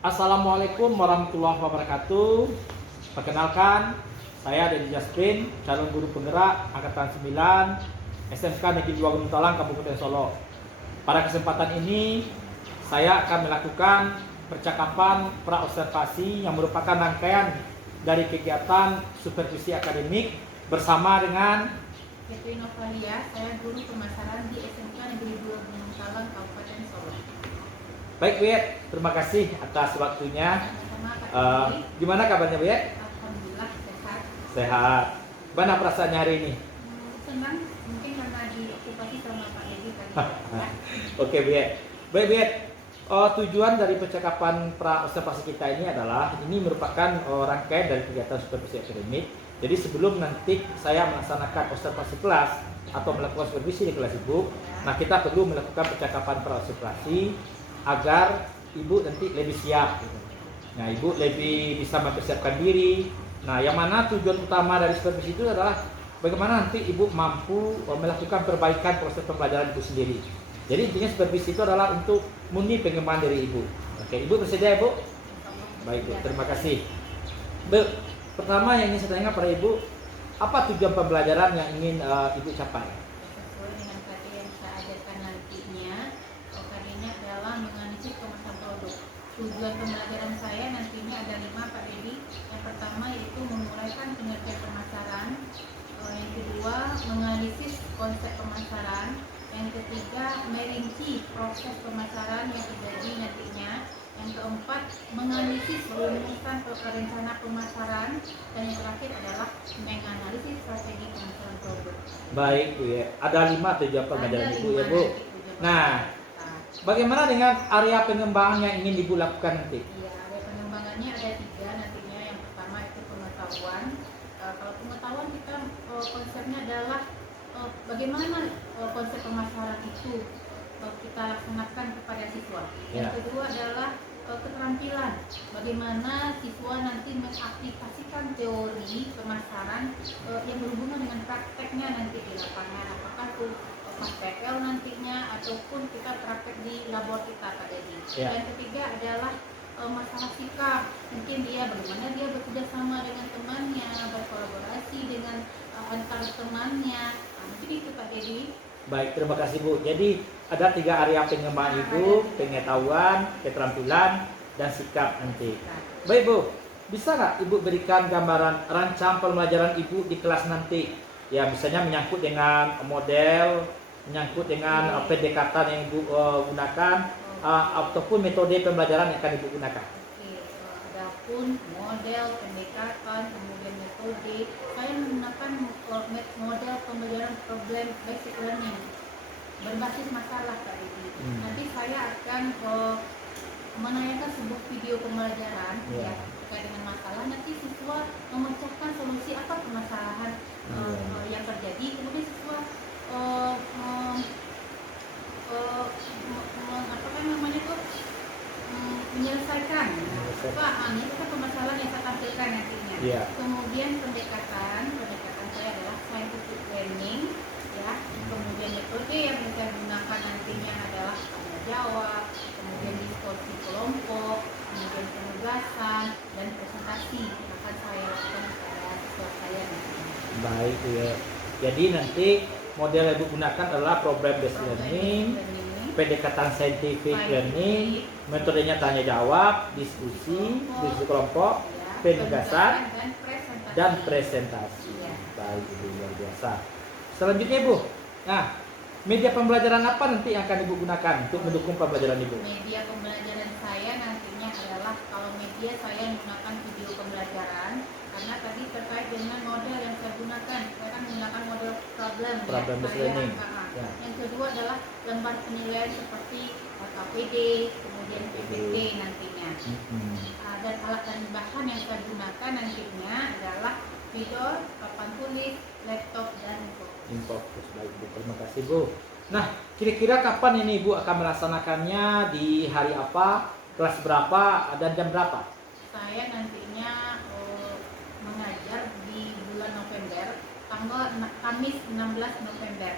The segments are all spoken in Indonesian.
Assalamualaikum warahmatullahi wabarakatuh. Perkenalkan, saya Dedi Jaspin, calon guru penggerak Angkatan 9 SMK Negeri 2 Gunung Talang, Kabupaten Solo. Pada kesempatan ini, saya akan melakukan percakapan pra-observasi yang merupakan rangkaian dari kegiatan supervisi akademik bersama dengan Fitri Novalia, saya guru pemasaran di SMK Negeri 2 Gunung Talang, Kabupaten Solo. Baik, Bu Yet, terima kasih atas waktunya. Sama-sama, Pak Fitri. Gimana kabarnya, Bu Yet? Alhamdulillah sehat. Sehat. Gimana perasaannya hari ini? Senang, mungkin karena diokupasi sama Pak Dedi tadi. Oke, Bu Yet. Baik, Bu Yet. Tujuan dari percakapan pra-observasi kita ini adalah merupakan rangkaian dari kegiatan supervisi akademik. Jadi sebelum nanti saya melaksanakan observasi kelas atau melakukan supervisi di kelas Ibu, nah kita perlu melakukan percakapan pra-observasi agar Ibu nanti lebih siap. Nah, Ibu lebih bisa mempersiapkan diri. Nah, yang mana tujuan utama dari supervisi itu adalah bagaimana nanti Ibu mampu melakukan perbaikan proses pembelajaran Ibu sendiri. Jadi intinya supervisi itu adalah untuk murni pengembangan dari Ibu. Oke, Ibu bersedia, Ibu? Baik, Bu. Terima kasih. Bu, pertama yang ingin saya tanyakan pada Ibu, apa tujuan pembelajaran yang ingin Ibu capai? Sesuai dengan KD yang saya ajarkan nantinya, KD-nya adalah menganalisis kemasan produk. Tujuan pembelajaran saya nantinya ada 5, Pak Dedi. Yang pertama yaitu menguraikan pengertian pemasaran. Yang kedua, menganalisis konsep pemasaran. Yang ketiga, merinci proses pemasaran yang terjadi nantinya. Yang keempat, menganalisis rumusan rencana pemasaran. Dan yang terakhir adalah menganalisis strategi pemasaran produk. Baik, Bu ya. Ada 5 tujuan pembelajaran Ada Ibu ya, 5 Bu. nanti tujuan Nah, pembelajaran. bagaimana dengan area pengembangan yang ingin Ibu lakukan nanti? Iya, ada pengembangannya ada 3 nantinya. Yang pertama itu pengetahuan. Kalau pengetahuan kita konsepnya adalah bagaimana konsep pemasaran itu kita laksanakan kepada siswa. Yang kedua adalah keterampilan, bagaimana siswa nanti mengaplikasikan teori pemasaran yang berhubungan dengan prakteknya nanti di lapangan, apakah itu pas PL nantinya ataupun kita praktek di labor kita Pak Dedi. Yang ketiga adalah masalah sikap, mungkin dia bagaimana dia bekerja sama dengan temannya, berkolaborasi dengan antar temannya. Mungkin itu Pak Dedi. Baik, terima kasih Bu. Jadi ada 3 area pengembangan Ibu, pengetahuan, keterampilan, dan sikap nanti. Baik Bu, bisa nggak Ibu berikan gambaran rancang pembelajaran Ibu di kelas nanti? Ya, misalnya menyangkut dengan model, menyangkut dengan pendekatan yang Ibu gunakan, ataupun metode pembelajaran yang akan Ibu gunakan. Adapun model, pendekatan, kemudian metode, saya menggunakan model pembelajaran problem basic learning berbasis masalah Kak Dedi. Nanti saya akan menanyakan sebuah video pembelajaran ya terkait dengan masalah. Nanti siswa memecahkan solusi apa permasalahan yang terjadi. Kemudian siswa menyelesaikan ini kan permasalahan yang saya tampilkan nantinya. Kemudian pendekatan saya adalah scientific learning ya. Kemudian metode yang saya gunakan nantinya adalah tanya jawab, kemudian diskusi kelompok, kemudian penugasan dan presentasi yang akan saya lakukan kepada siswa saya nantinya. Baik ya. Jadi nanti model yang Ibu gunakan adalah problem based learning, pendekatan scientific learning, metodenya tanya jawab, diskusi kelompok, penugasan, dan presentasi. Baik, Ibu, luar biasa. Selanjutnya Ibu, nah media pembelajaran apa nanti yang akan Ibu gunakan untuk mendukung pembelajaran Ibu? Media pembelajaran saya nantinya adalah, kalau media saya menggunakan video pembelajaran, karena tadi terkait dengan model yang saya gunakan, saya kan menggunakan model problem based learning. Yang kedua adalah lembar penilaian seperti KPD, kemudian PPT nantinya. Dan alat dan bahan yang saya gunakan nantinya adalah video, papan tulis, laptop, dan Infocus. Baik Bu, terima kasih Bu. Nah, kira-kira kapan ini Ibu akan melaksanakannya, di hari apa, kelas berapa, dan jam berapa? Saya nantinya mengajar di bulan November, tanggal Kamis 16 November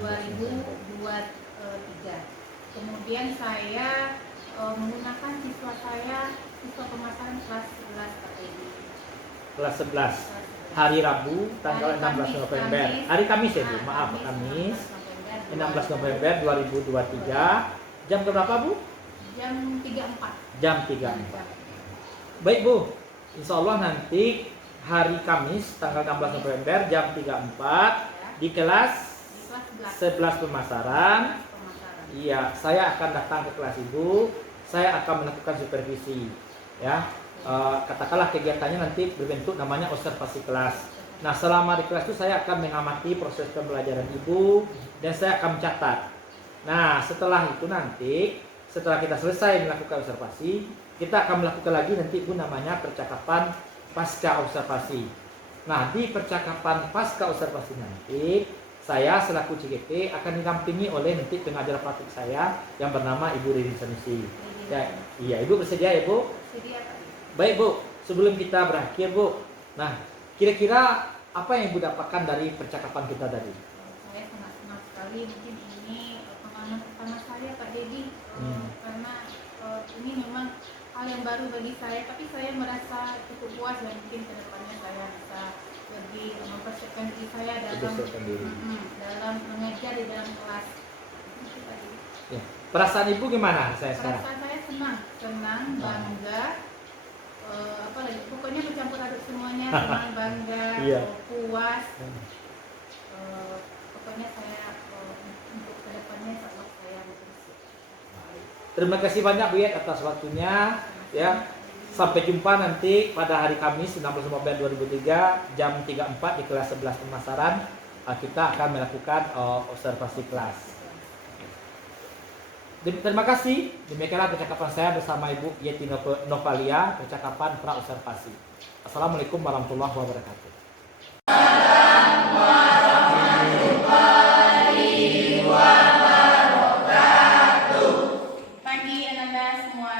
2023. Kemudian saya menggunakan siswa saya pemasaran kelas 11 Pak Dedi. Kelas 11. Hari Rabu tanggal 16 November. Hari Kamis ya Bu, maaf Kamis 16 November 2023. Jam berapa Bu? Jam 34. Jam 34. Baik Bu, insya Allah nanti hari Kamis tanggal 16 November jam 34 di kelas 11 pemasaran. Iya, saya akan datang ke kelas Ibu. Saya akan melakukan supervisi. Ya, katakanlah kegiatannya nanti berbentuk namanya observasi kelas. Nah, selama di kelas itu saya akan mengamati proses pembelajaran Ibu dan saya akan mencatat. Nah, setelah itu nanti, setelah kita selesai melakukan observasi, kita akan melakukan lagi nanti Ibu namanya percakapan pasca observasi. Nah, di percakapan pasca observasi nanti, saya selaku CGT akan didampingi oleh nanti pengajar praktik saya yang bernama Ibu Rini Sanusi. Ya, iya, Ibu bersedia ya Bu? Bersedia Pak. Baik Bu, sebelum kita berakhir Bu, nah kira-kira apa yang Ibu dapatkan dari percakapan kita tadi? Saya sangat senang sekali, mungkin ini pengalaman pertama saya Pak Dedi, karena ini memang hal yang baru bagi saya, tapi saya merasa cukup puas dan mungkin kedepannya saya bisa lebih mempersiapkan diri saya dalam mengajar di dalam kelas. Ya. Perasaan Ibu gimana saya sekarang? Perasaan saya senang, bangga, pokoknya bercampur aduk semuanya, senang, bangga, puas. Pokoknya saya untuk kedepannya saya bersiap. Terima kasih banyak Bu Yet atas waktunya. Ya, sampai jumpa nanti pada hari Kamis 16 November 2003 jam 34 di kelas 11 pemasaran. Kita akan melakukan observasi kelas. Terima kasih. Demikianlah percakapan saya bersama Ibu Yeti Novalia, percakapan pra observasi. Assalamualaikum warahmatullahi wabarakatuh. Pagi Ananda semua.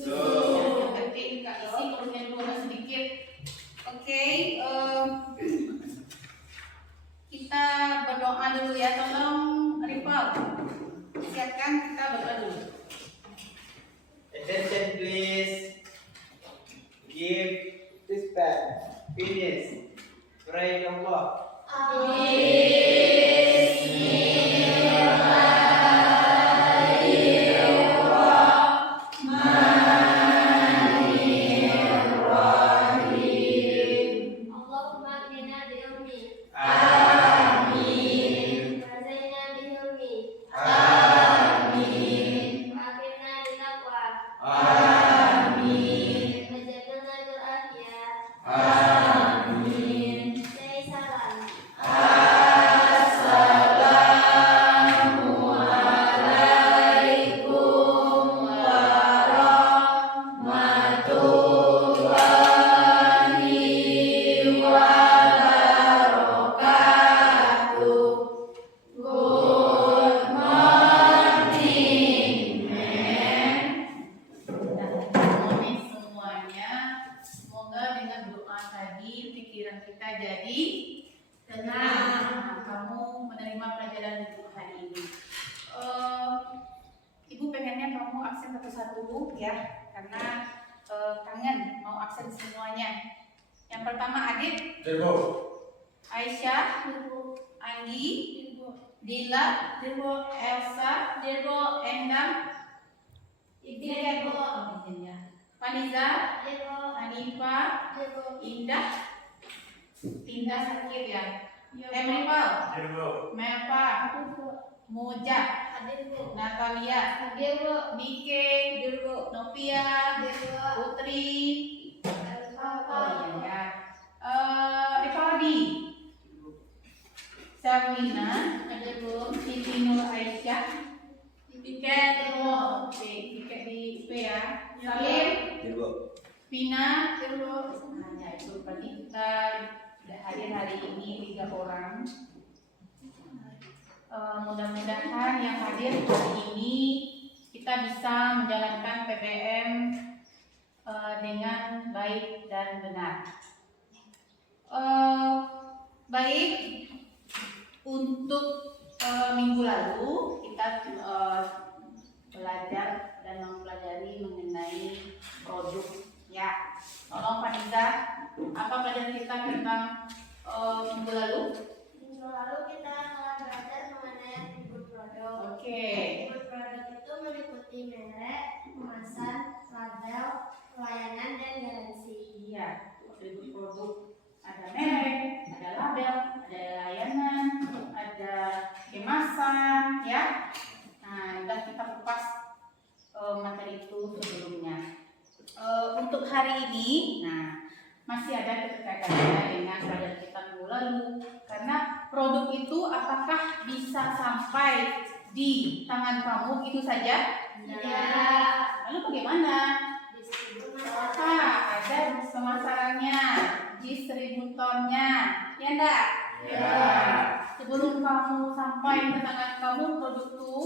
Yang penting Kak isi perutnya dulu sedikit. Oke, kita berdoa dulu ya. Tolong Ripal, siapkan kita berdoa dulu. Attention please. Give respect. Finish. Pray Allah. satu-satu ya, karena kangen mau absen semuanya. Yang pertama Adit, Dirbo. Aisyah, Anggi, Dila, Elsa, Endang, Faniza, Hanifa, Indah sakit ya. Emripal, Melva, Moja, Natalia, Nike, Novia, Putri, Rivaldi, Sabrina, Siti Nur Aisyah, Tiket di IP ya, Salim, Pina, nah itu berarti kita hadir hari ini 3 orang. Mudah-mudahan yang hadir hari ini kita bisa menjalankan PPM dengan baik dan benar. Baik, untuk minggu lalu kita belajar dan mempelajari mengenai produk ya. Tolong Pak Niza, apa pelajaran kita tentang minggu lalu? Minggu lalu kita telah belajar mengenai atribut produk. Oke. Atribut produk itu meliputi merek, kemasan, label, pelayanan, dan garansi. Iya, atribut produk ada merek, ada label, ada layanan, ada kemasan, ya. Nah, sudah kita kupas materi itu sebelumnya. Untuk hari ini, nah masih ada keterkaitannya dengan pelajaran kita minggu lalu, karena produk itu apakah bisa sampai di tangan kamu itu saja? Tidak. Lalu bagaimana? Distributor. Ada pemasarannya, distributornya, ya enggak? Ya. Sebelum kamu sampai ke tangan kamu produk itu,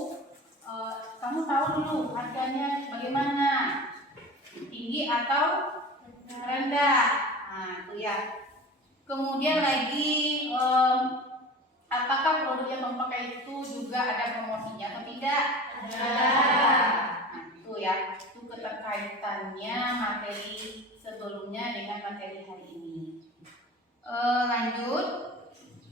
kamu tahu dulu harganya bagaimana, tinggi atau rendah. Nah, itu ya. Kemudian lagi, apakah produk yang kamu pakai itu juga ada promosinya atau tidak? Ada. Nah, itu ya. Itu keterkaitannya materi sebelumnya dengan materi hari ini. Lanjut.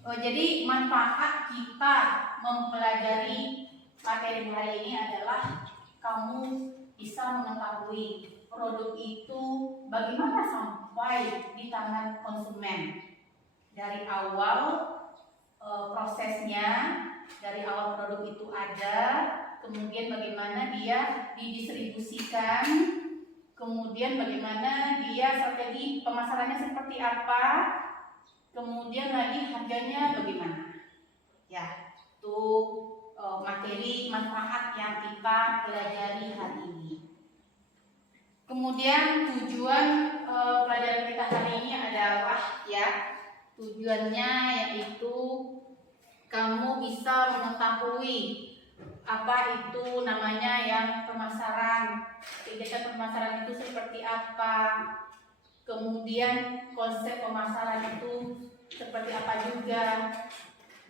Jadi manfaat kita mempelajari materi hari ini adalah kamu bisa mengetahui produk itu bagaimana sampai di tangan konsumen, dari awal prosesnya, dari awal produk itu ada, kemudian bagaimana dia didistribusikan, kemudian bagaimana dia strategi pemasarannya seperti apa, kemudian lagi harganya bagaimana. Ya, itu materi manfaat yang kita pelajari hari ini. Kemudian tujuan pelajaran kita hari ini adalah ya, tujuannya yaitu kamu bisa mengetahui apa itu namanya yang pemasaran, kegiatan pemasaran itu seperti apa, kemudian konsep pemasaran itu seperti apa juga.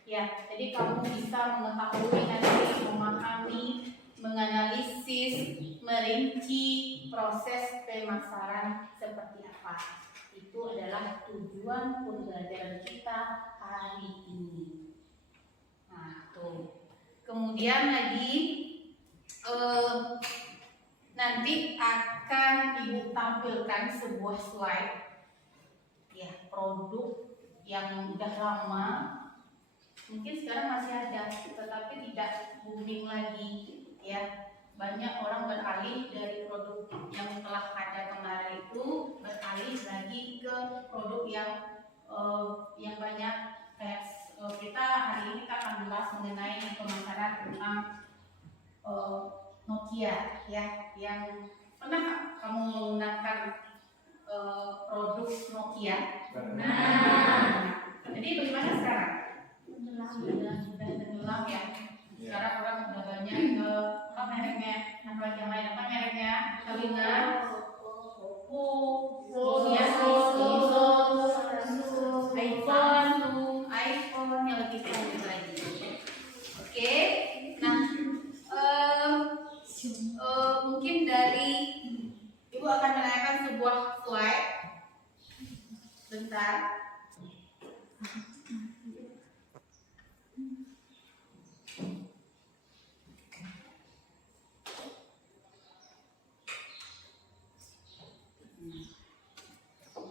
Ya, jadi kamu bisa mengetahui nanti, memahami, menganalisis, merinci proses pemasaran seperti apa. Itu adalah tujuan pembelajaran kita hari ini. Nah, tuh. Kemudian lagi nanti akan Ibu tampilkan sebuah slide ya, produk yang udah lama, mungkin sekarang masih ada tetapi tidak booming lagi ya. Banyak orang beralih dari produk yang telah ada kemarin itu beralih lagi ke produk yang banyak, kayak kita hari ini kita akan bahas mengenai pemasaran tentang Nokia ya, yang pernah kamu menggunakan produk Nokia? Nah, jadi bagaimana sekarang? Sudah tenggelam ya. Sekarang orang udah banyak ke apa mereknya, yang lain apa mereknya? Telinga, Oppo, ya, iPhone yang lebih canggih lagi. Oke, nah mungkin dari Ibu akan menanyakan sebuah slide. Bentar.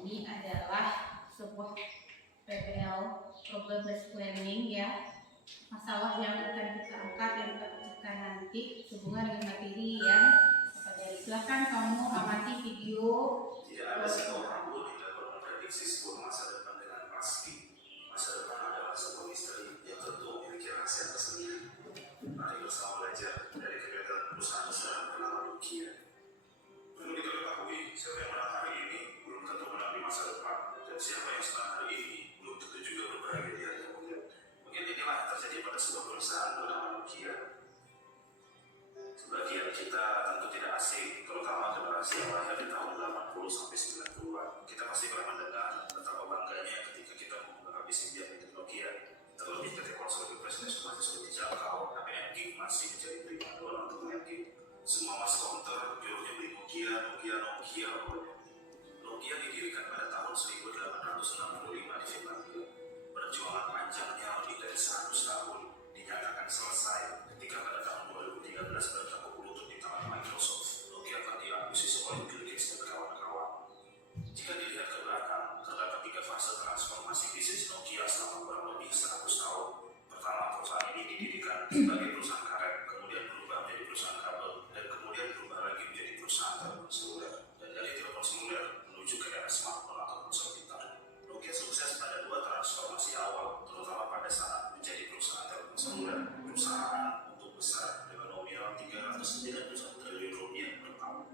Ini adalah sebuah PBL, problem based learning ya, masalah yang akan kita angkat dan kita bicarakan nanti sehubungan dengan materi yang pelajari. Silakan kamu amati video. Tidak ada seorang pun yang dapat memprediksi sebuah masa depan dengan pasti. Masa depan adalah sebuah misteri yang tentu memiliki rahasia tersendiri. Mari bersama belajar dari kegagalan perusahaan besar bernama Nokia. Perlu kita ketahui, siapa yang menang hari ini belum tentu menang di masa depan, dan siapa yang senang hari ini belum tentu juga berbahagia di hari kemudian. Mungkin inilah yang terjadi pada sebuah perusahaan bernama Nokia. Sebagian kita tentu tidak asing, terutama generasi yang lahir di tahun 80 sampai 90-an. Kita pasti pernah mendengar betapa bangganya ketika kita menghadapi Symbian dengan Nokia. Terlebih ketika konsol Prestige masih sulit dijangkau, tapi MG masih menjadi primadona untuk MG. Semua mas counter julunya beli Nokia. Nokia didirikan pada tahun 1865 di Finlandia. Perjuangan panjangnya lebih dari 100 tahun dinyatakan selesai ketika pada tahun 2013 bertemu lutut di tangan Microsoft. Nokia akan diakuisisi oleh Bill Gates dan kawan-kawan. Jika dilihat ke belakang, terdapat 3 fase transformasi bisnis Nokia selama kurang lebih 100 tahun. Pertama, perusahaan ini didirikan sebagai perusahaan karet, kemudian berubah menjadi perusahaan kabel, dan kemudian berubah lagi menjadi perusahaan telepon seluler. Dan dari telepon seluler menuju ke era smartphone atau ponsel pintar. Nokia sukses pada 2 transformasi awal, terutama pada saat menjadi perusahaan telepon seluler, perusahaan untuk besar dengan nominal 391 triliun rupiah per tahun.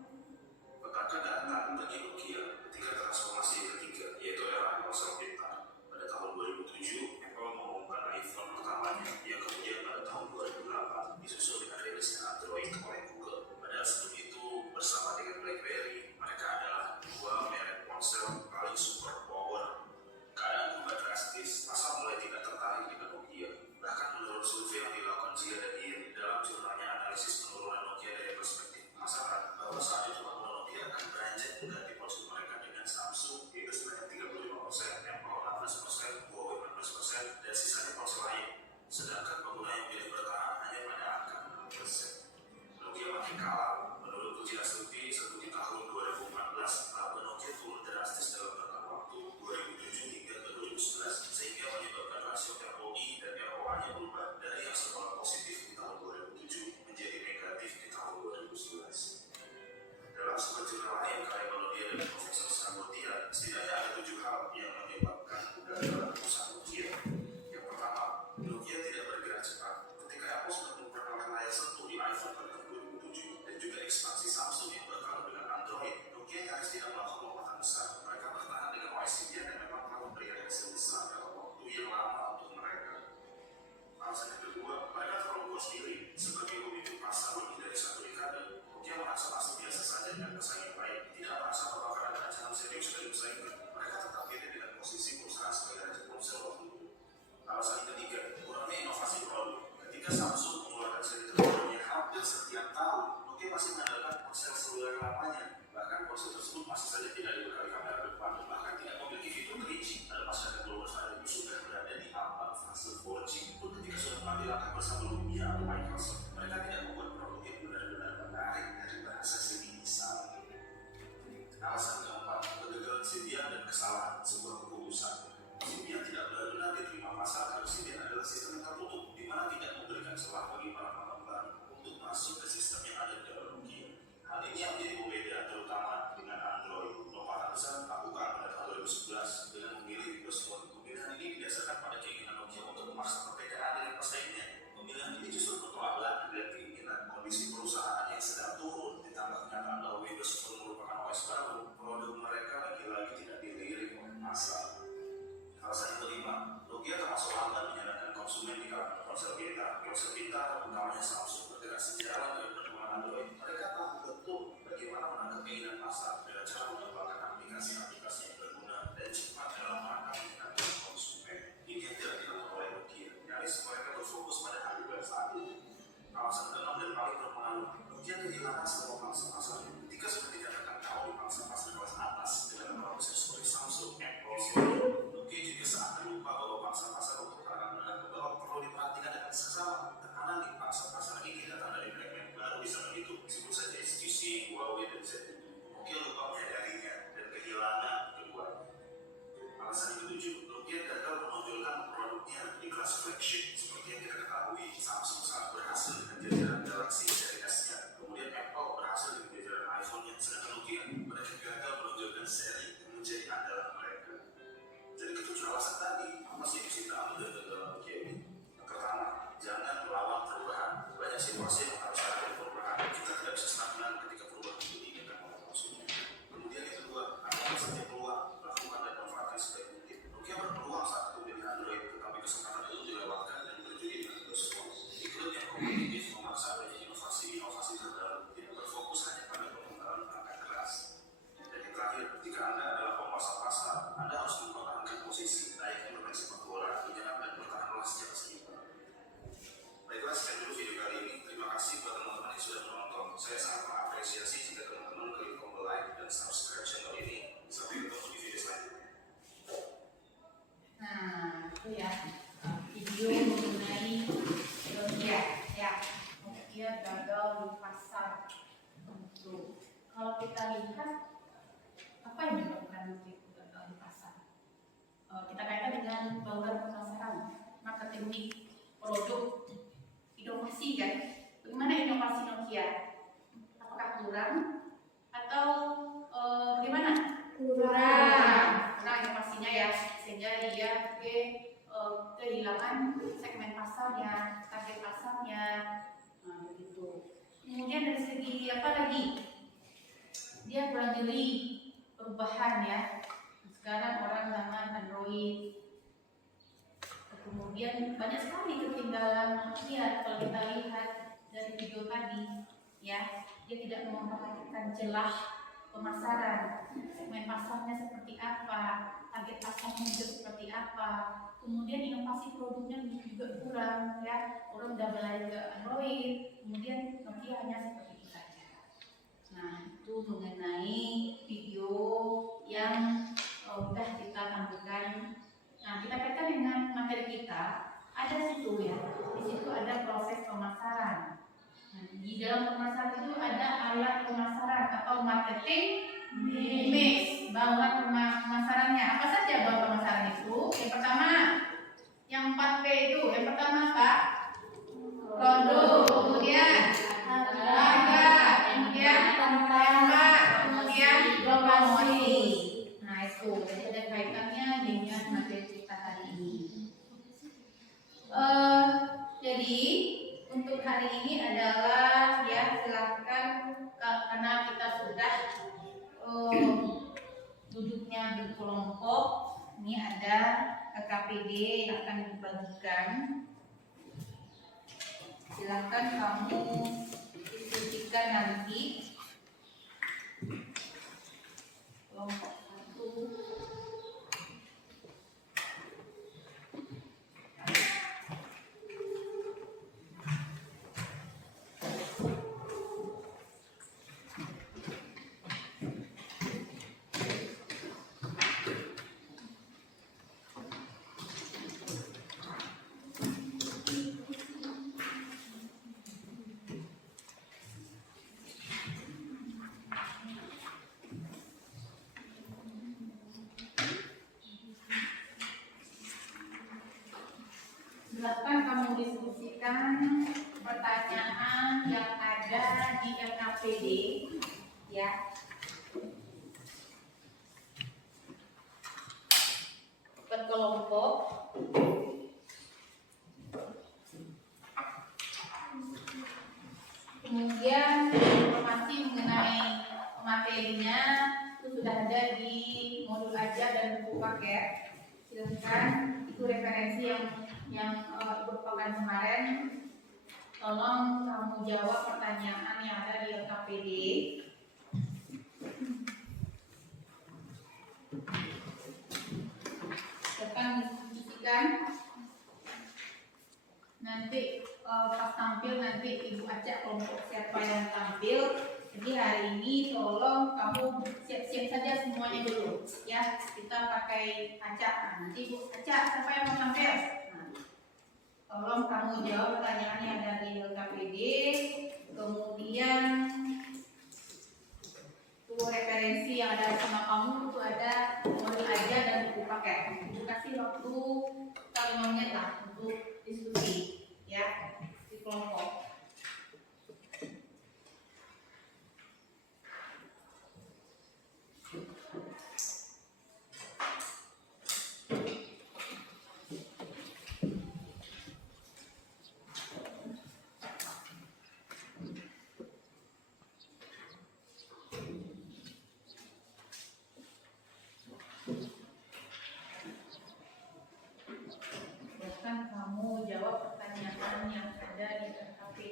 Petaka datang bagi Nokia ketika transformasi ketiga, yaitu era ponsel pintar. Pada tahun 2007, Apple mengumumkan iPhone pertamanya, yang kemudian pada tahun 2008 disusul dengan rilisnya Android oleh Google. Padahal sebelum itu, bersama dengan BlackBerry, mereka adalah 2 merek ponsel paling super power. Keadaan berubah drastis, pasar mulai tidak tertarik dengan Nokia. Bahkan menurut survei yang dilakukan Zia dan Ian dalam jurnalnya analisis penurunan Nokia dari perspektif pemasaran, bahwa saat itu pengguna Nokia akan beranjak mengganti ponsel mereka dengan Samsung, yaitu sebanyak 35%, Apple 16%, Huawei 14%, dan sisanya ponsel lain. Sedangkan pengguna yang pilih bertahan hanya pada angka 6%. Nokia makin kalah. Menurut ujian survei seperti tahun 2014, laba Nokia turun drastis dalam rentang waktu 2007 hingga ke 2011, sehingga menyebabkan rasio ROI dan ROA-nya berubah dari yang semula positif di tahun 2007 menjadi negatif di tahun 2011. Dalam sebuah jurnal lain karya Balodia dan Profesor Sabotia, setidaknya ada 7 hal yang menyebabkan kegagalan perusahaan Nokia. Yang pertama, Nokia tidak bergerak cepat. Ketika Apple sudah memperkenalkan layar sentuh di iPhone pada tahun 2007 dan juga ekspansi Samsung yang berkalah dengan Android, Nokia nyaris tidak melakukan lompatan besar. Mereka bertahan dengan OS Symbian dan memang telah memberikan hasil besar dalam waktu yang lama untuk mereka. Alasan yang kedua, mereka terlalu puas diri. Sebagai pemimpin pasar lebih dari 1 dekade, Nokia merasa masih biasa saja dengan pesaing lain, tidak merasa bahwa akan ada ancaman serius dari pesaingnya. Mereka tetap pede dengan posisi perusahaan sebagai raja ponsel waktu itu. Alasan yang ketiga, kurangnya inovasi produk. Ketika Samsung mengeluarkan seri terbarunya hampir setiap tahun, Nokia masih mengandalkan ponsel seluler lamanya. Bahkan ponsel tersebut masih saja tidak dibekali kamera depan, bahkan tidak memiliki fitur 3G. Pada masyarakat global saat itu sudah berada di ambang fase 4G. Pun ketika sudah mengambil langkah bersama Lumia atau Microsoft, mereka tidak membuat produk yang benar-benar menarik dari bahasa segi desain. Alasan keempat, kegagalan Symbian dan kesalahan sebuah keputusan. Symbian tidak benar-benar diterima pasar karena Symbian adalah sistem yang tertutup, di mana tidak memberikan celah bagi para pengembang untuk masuk ke sistem yang ada di dalam Nokia. Hal ini yang menjadi pembeda terutama dengan Android. Lompatan besar dilakukan pada tahun 2011 dengan memilih Windows Phone. Pemilihan ini didasarkan pada keinginan Nokia untuk memaksa perbedaan dengan pesaingnya. Pemilihan ini justru bertolak belakang dengan keinginan kondisi perusahaan yang sedang turun, ditambah kenyataan bahwa Windows Phone merupakan OS baru. Produk mereka lagi-lagi tidak dilirik oleh pasar. Alasan yang kelima, Nokia termasuk lambat menyadarkan konsumen di kalangan ponsel pintar. Ponsel pintar, utamanya Samsung, bergerak sejalan dengan perkembangan Android. Mereka tahu betul bagaimana menangkap keinginan pasar dengan cara mengembangkan aplikasi-aplikasi yang berguna dan cepat dalam rangka menyenangkan konsumen. Ini yang tidak dilakukan oleh Nokia. Nyaris mereka berfokus pada hardware saat itu. Alasan keenam dan paling berpengaruh, Nokia kehilangan semua pangsa pasarnya. Ketika sudah dikatakan tahu di pangsa pasar kelas atas dengan produsen seperti Samsung, Apple, Nokia juga seakan lupa bahwa pangsa pasar untuk kalangan menengah ke bawah perlu diperhatikan dengan seksama. Tekanan di pangsa pasar ini datang dari brand yang baru di zaman itu, sebut saja HTC, Huawei, dan ZTE. Nokia lupa kalau kita lihat apa yang dilakukan di pasar, kita kaitkan dengan bauran pemasaran, marketing, produk, inovasi kan. Bagaimana inovasi Nokia? Apakah kurang atau bagaimana? Kurang inovasinya ya, sehingga dia kehilangan segmen pasarnya, target pasarnya, begitu. Kemudian dari segi apa lagi? Dia pelajari perubahan ya. Sekarang orang zaman Android. Kemudian banyak sekali ketinggalan Nokia kalau kita lihat dari video tadi, ya. Dia tidak memperhatikan celah pemasaran, segmen pasarnya seperti apa, target pasarnya juga seperti apa. Kemudian inovasi produknya juga kurang, ya. Orang udah beralih ke Android, kemudian Nokia hanya seperti itu saja. Nah, itu mengenai video yang sudah kita tampilkan. Nah, kita kaitkan dengan materi kita. Ada situ ya, di situ ada proses pemasaran. Nah, di dalam pemasaran itu ada alat pemasaran atau marketing mix, bauran pemasarannya. Apa saja bauran pemasaran itu? Yang pertama, yang 4P itu, yang pertama apa? Produk, kemudian harga, kemudian tempat, kemudian promosi. Nah itu, jadi ada kaitannya dengan materi kita hari ini. Jadi untuk hari ini adalah ya silakan karena kita sudah duduknya berkelompok. Ini ada KKPD yang akan dibagikan. Silakan kamu diskusikan nanti. Kelompok 1. Silakan kamu diskusikan pertanyaan yang ada di LKPD, ya. Berkelompok. Kemudian informasi mengenai materinya itu sudah ada di modul ajar dan buku paket. Silakan, itu referensi yang merupakan kemarin. Tolong kamu jawab pertanyaan yang ada di LKPD. Silakan diskusikan. Nanti pas tampil nanti ibu ajak kelompok siapa yang tampil. Jadi hari ini tolong kamu siap-siap saja semuanya dulu, ya. Kita pakai acak. Nanti ibu acak siapa yang mau tampil. Tolong kamu jawab pertanyaan yang ada di LKPD. Kemudian tuh referensi yang ada sama kamu itu ada modul aja dan buku paket. Ibu kasih waktu 5 menit lah untuk diskusi, ya, di kelompok. Kamu jawab pertanyaan yang ada di LKPD.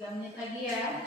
3 menit lagi ya.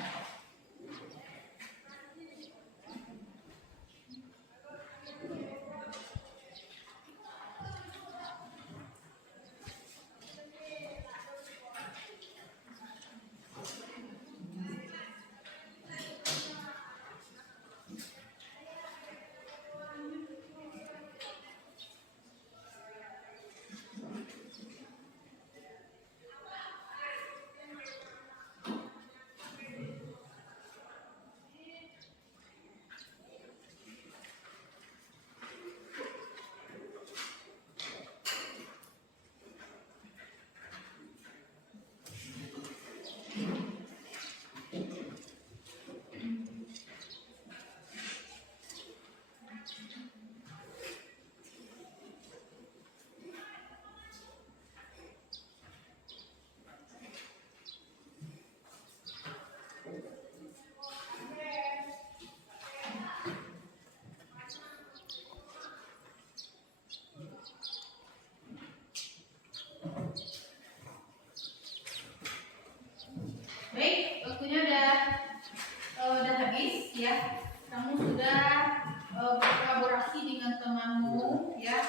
Baik, waktunya udah habis ya. Kamu sudah berkolaborasi dengan temanmu ya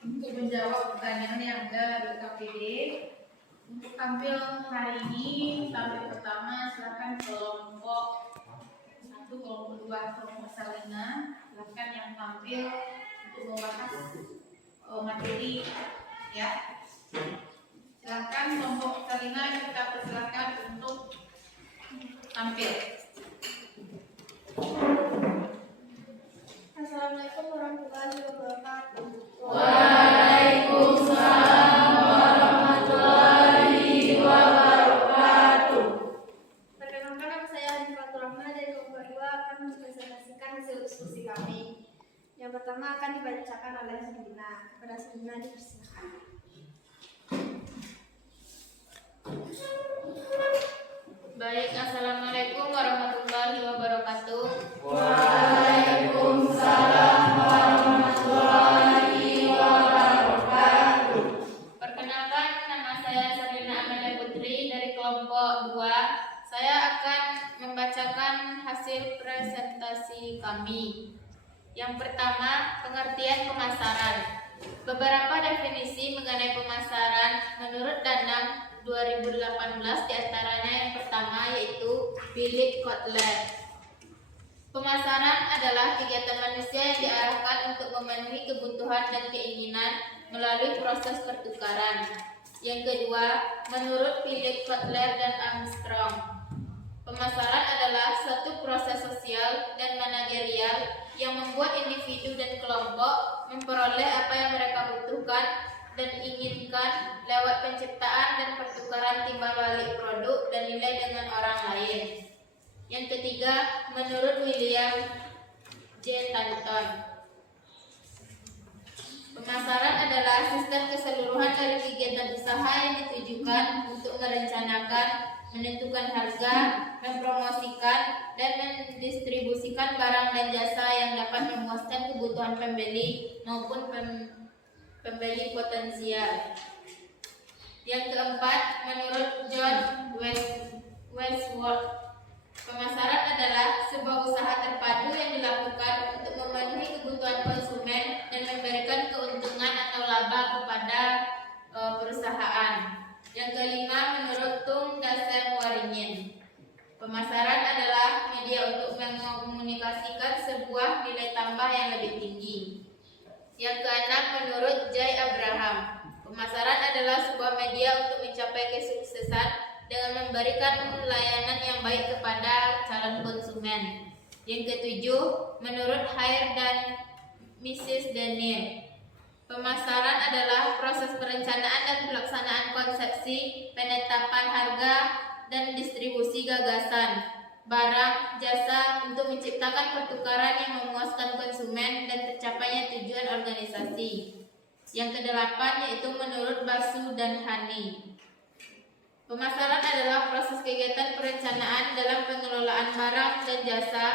untuk menjawab pertanyaan yang ada di KPD. Untuk tampil hari ini, tampil pertama silakan kelompok 1, kelompok 2, kelompok Salina. Silakan yang tampil untuk membahas materi ya. Silakan kelompok Salina, kita persilakan untuk tampil. Assalamualaikum warahmatullahi wabarakatuh. Waalaikumsalam warahmatullahi wabarakatuh. Perkenalkan, nama saya Hanifatul Rahma dari kelompok 2 akan mempresentasikan hasil diskusi kami. Yang pertama akan dibacakan oleh Selina. Kepada Selina dipersilakan. Baik, assalamualaikum warahmatullahi wabarakatuh. Waalaikumsalam warahmatullahi wabarakatuh. Perkenalkan, nama saya Sarina Amelia Putri dari kelompok 2. Saya akan membacakan hasil presentasi kami. Yang pertama, pengertian pemasaran. Beberapa definisi mengenai pemasaran menurut Danang 2018, diantaranya yang pertama yaitu Philip Kotler. Pemasaran adalah kegiatan manusia yang diarahkan untuk memenuhi kebutuhan dan keinginan melalui proses pertukaran. Yang kedua, menurut Philip Kotler dan Armstrong, pemasaran adalah suatu proses sosial dan manajerial yang membuat individu dan kelompok memperoleh apa yang mereka butuhkan dan inginkan lewat penciptaan dan pertukaran timbal balik produk dan nilai dengan orang lain. Yang ketiga, menurut William J. Thornton, pemasaran adalah sistem keseluruhan dari kegiatan usaha yang ditujukan untuk merencanakan, menentukan harga, mempromosikan, dan mendistribusikan barang dan jasa yang dapat memuaskan kebutuhan pembeli maupun pembeli potensial. Yang keempat, menurut John Westworth, pemasaran adalah sebuah usaha terpadu yang dilakukan untuk memenuhi kebutuhan konsumen dan memberikan keuntungan atau laba kepada perusahaan. Yang kelima, menurut Tung Dasem Waringin, pemasaran adalah media untuk mengkomunikasikan sebuah nilai tambah yang lebih tinggi. Yang keenam, menurut Jay Abraham, pemasaran adalah sebuah media untuk mencapai kesuksesan dengan memberikan layanan yang baik kepada calon konsumen. Yang ketujuh, menurut Hare dan Mrs. Daniel, pemasaran adalah proses perencanaan dan pelaksanaan konsepsi, penetapan harga, dan distribusi gagasan, barang, jasa untuk menciptakan pertukaran yang memuaskan konsumen dan tercapainya tujuan organisasi. Yang kedelapan yaitu menurut Basu dan Hani, pemasaran adalah proses kegiatan perencanaan dalam pengelolaan barang dan jasa,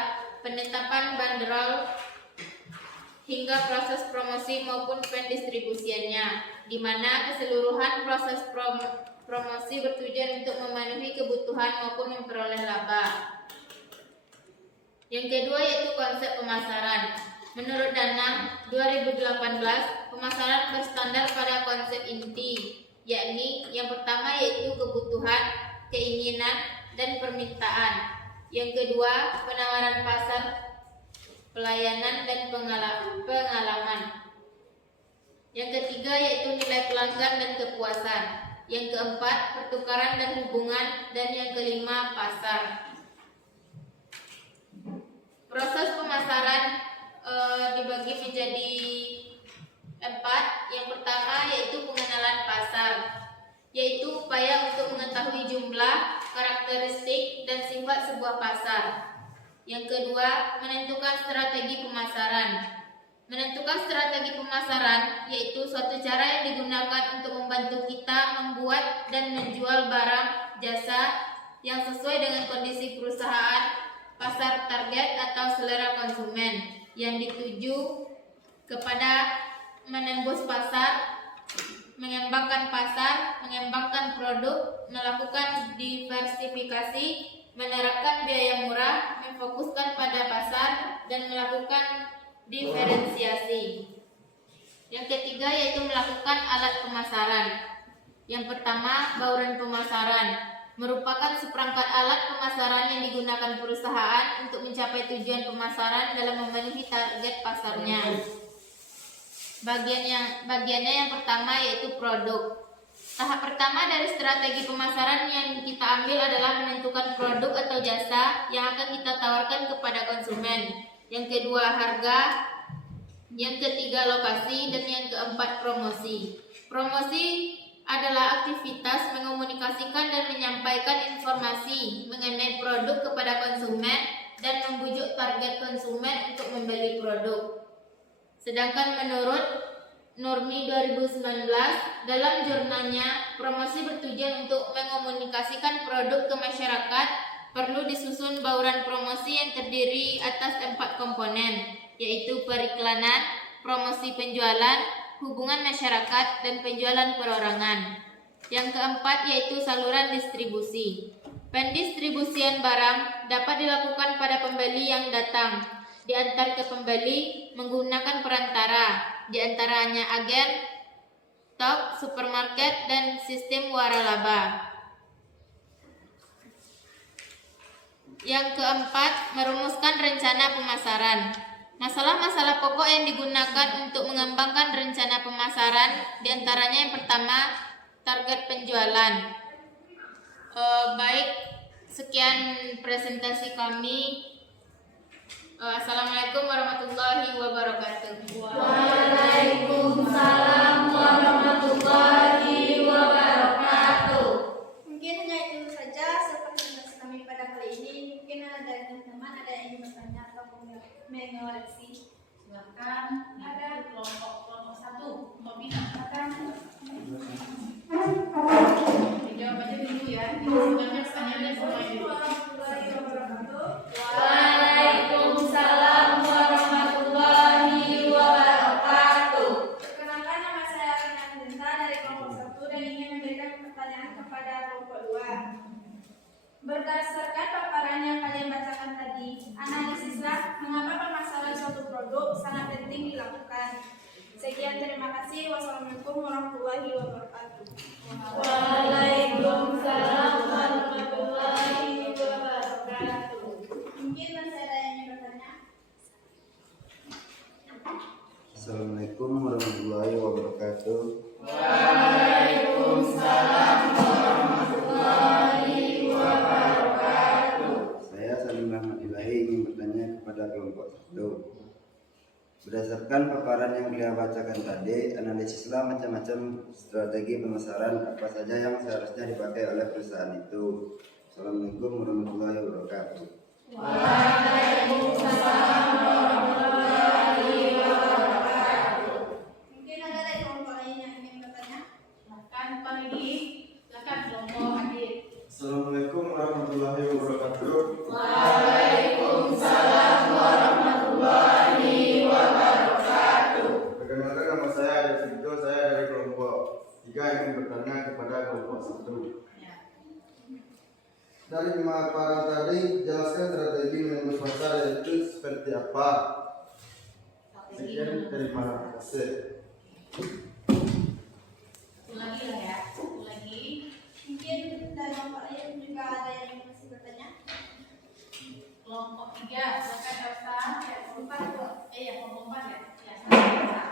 penetapan bandrol, hingga proses promosi maupun pendistribusiannya, di mana keseluruhan proses Promosi bertujuan untuk memenuhi kebutuhan maupun memperoleh laba. Yang kedua yaitu konsep pemasaran. Menurut Danang 2018, pemasaran berstandar pada konsep inti, yakni yang pertama yaitu kebutuhan, keinginan, dan permintaan. Yang kedua, penawaran pasar, pelayanan, dan pengalaman. Yang ketiga yaitu nilai pelanggan dan kepuasan. Yang keempat, pertukaran dan hubungan. Dan yang kelima, pasar. Proses pemasaran dibagi menjadi 4. Yang pertama yaitu pengenalan pasar, yaitu upaya untuk mengetahui jumlah, karakteristik, dan sifat sebuah pasar. Yang kedua, menentukan strategi pemasaran. Menentukan strategi pemasaran yaitu suatu cara yang digunakan untuk membantu kita membuat dan menjual barang, jasa yang sesuai dengan kondisi perusahaan, pasar target atau selera konsumen yang dituju kepada menembus pasar, mengembangkan pasar, mengembangkan produk, melakukan diversifikasi, menerapkan biaya murah, memfokuskan pada pasar, dan melakukan diferensiasi. Yang ketiga yaitu melakukan alat pemasaran. Yang pertama, bauran pemasaran merupakan seperangkat alat pemasaran yang digunakan perusahaan untuk mencapai tujuan pemasaran dalam memenuhi target pasarnya. Bagiannya yang pertama yaitu produk. Tahap pertama dari strategi pemasaran yang kita ambil adalah menentukan produk atau jasa yang akan kita tawarkan kepada konsumen. Yang kedua, harga. Yang ketiga, lokasi. Dan yang keempat, promosi. Promosi adalah aktivitas mengomunikasikan dan menyampaikan informasi mengenai produk kepada konsumen dan membujuk target konsumen untuk membeli produk. Sedangkan menurut Nurmi 2019, dalam jurnalnya, promosi bertujuan untuk mengomunikasikan produk ke masyarakat perlu disusun bauran promosi yang terdiri atas 4 komponen, yaitu periklanan, promosi penjualan, hubungan masyarakat, dan penjualan perorangan. Yang keempat yaitu saluran distribusi. Pendistribusian barang dapat dilakukan pada pembeli yang datang, diantar ke pembeli menggunakan perantara, diantaranya agen, tok, supermarket, dan sistem waralaba. Yang keempat, merumuskan rencana pemasaran. Masalah-masalah pokok yang digunakan untuk mengembangkan rencana pemasaran, diantaranya yang pertama, target penjualan. Baik, sekian presentasi kami. Assalamualaikum warahmatullahi wabarakatuh. Waalaikumsalam warahmatullahi wabarakatuh. Mungkin hanya itu saja presentasi kami pada kali ini. Mungkin ada teman-teman ada yang ingin bertanya atau mengoreksi. Silakan. Ada kelompok 1, Tommy. Silakan. Dijawab aja dulu ya. Sebenarnya pertanyaannya semuanya dulu. Waalaikumsalam warahmatullahi wabarakatuh. Perkenalkan, nama saya Rina Dinta dari kelompok 1 dan ingin memberikan pertanyaan kepada kelompok 2. Berdasarkan paparan yang kalian bacakan tadi, analisislah mengapa pemasaran suatu produk sangat penting dilakukan. Sekian, terima kasih. Wassalamualaikum warahmatullahi wabarakatuh. Waalaikumsalam warahmatullahi wabarakatuh. Mungkin masih ada yang ingin bertanya? Assalamualaikum warahmatullahi wabarakatuh. Waalaikumsalam warahmatullahi wabarakatuh. Saya Salim Rahmat Ilahi ingin bertanya kepada kelompok 1. Berdasarkan paparan yang beliau bacakan tadi, analisislah macam-macam strategi pemasaran apa saja yang seharusnya dipakai oleh perusahaan itu. Assalamualaikum warahmatullahi wabarakatuh. Waalaikumsalam warahmatullahi wabarakatuh. Mungkin ada dari kelompok lain yang ingin bertanya? Silakan Pak Ligi. Silakan kelompok hadir. Assalamualaikum warahmatullahi wabarakatuh. Waalaikumsalam warahmatullahi wabarakatuh. Perkenalkan, nama saya Ada Sigdo, saya dari kelompok 3 ingin bertanya kepada kelompok 1. Ya. Dari pemaparan tadi, jelaskan strategi menembus pasar itu seperti apa. Sekian, terima kasih. Satu lagi lah ya. Satu lagi. Mungkin dari kelompok lain juga ada yang masih bertanya. Kelompok 3, silakan Elsa. Ya, kelompok 4. Ya, kelompok 4 ya. Ya, sama.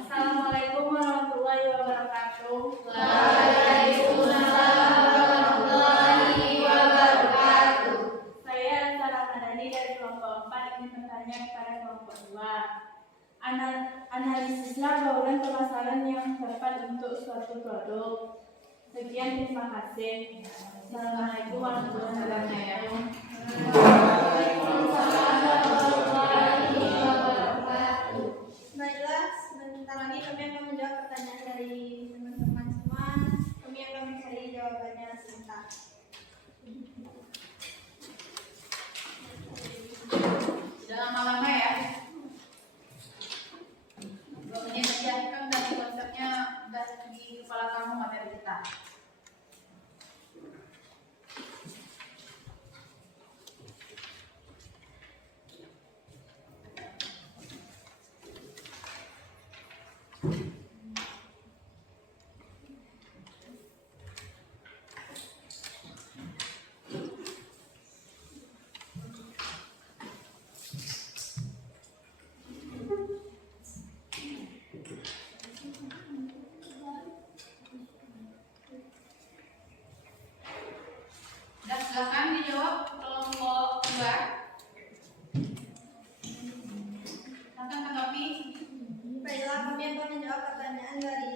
Assalamualaikum warahmatullahi wabarakatuh. Waalaikumsalam warahmatullahi wabarakatuh. Saya Sarah Madani dari kelompok 4 ingin bertanya kepada kelompok 2. Analisislah bauran pemasaran yang tepat untuk suatu produk. Sekian, terima kasih. Assalamualaikum warahmatullahi wabarakatuh. Baiklah, sebentar lagi kami akan menjawab pertanyaan dari teman-teman semua. Kami akan mencari jawabannya sebentar. Tidak lama-lama ya. 2 menit aja, kan dari konsepnya udah di kepala kamu materi kita. Dan silakan dijawab kelompok 2. Silakan tanggapi. Baiklah, kami akan menjawab pertanyaan dari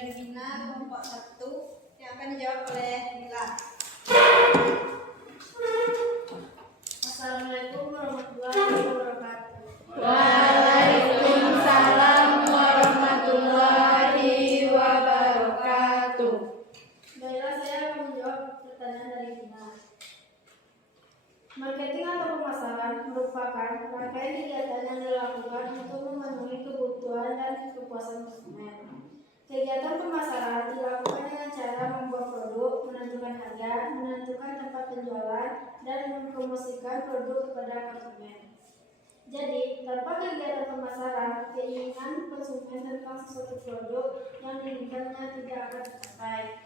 Bina kelompok 1 yang akan dijawab oleh Mila. Assalamualaikum warahmatullahi wabarakatuh. Waalaikumsalam warahmatullahi wabarakatuh. Baiklah, saya akan menjawab pertanyaan dari Bina. Marketing atau pemasaran merupakan rangkaian kegiatan yang dilakukan untuk memenuhi kebutuhan dan kepuasan konsumen. Kegiatan pemasaran dilakukan dengan cara membuat produk, menentukan harga, menentukan tempat penjualan, dan mempromosikan produk kepada konsumen. Jadi, tanpa kegiatan pemasaran, keinginan konsumen tentang sesuatu produk yang diinginkannya tidak akan tercapai.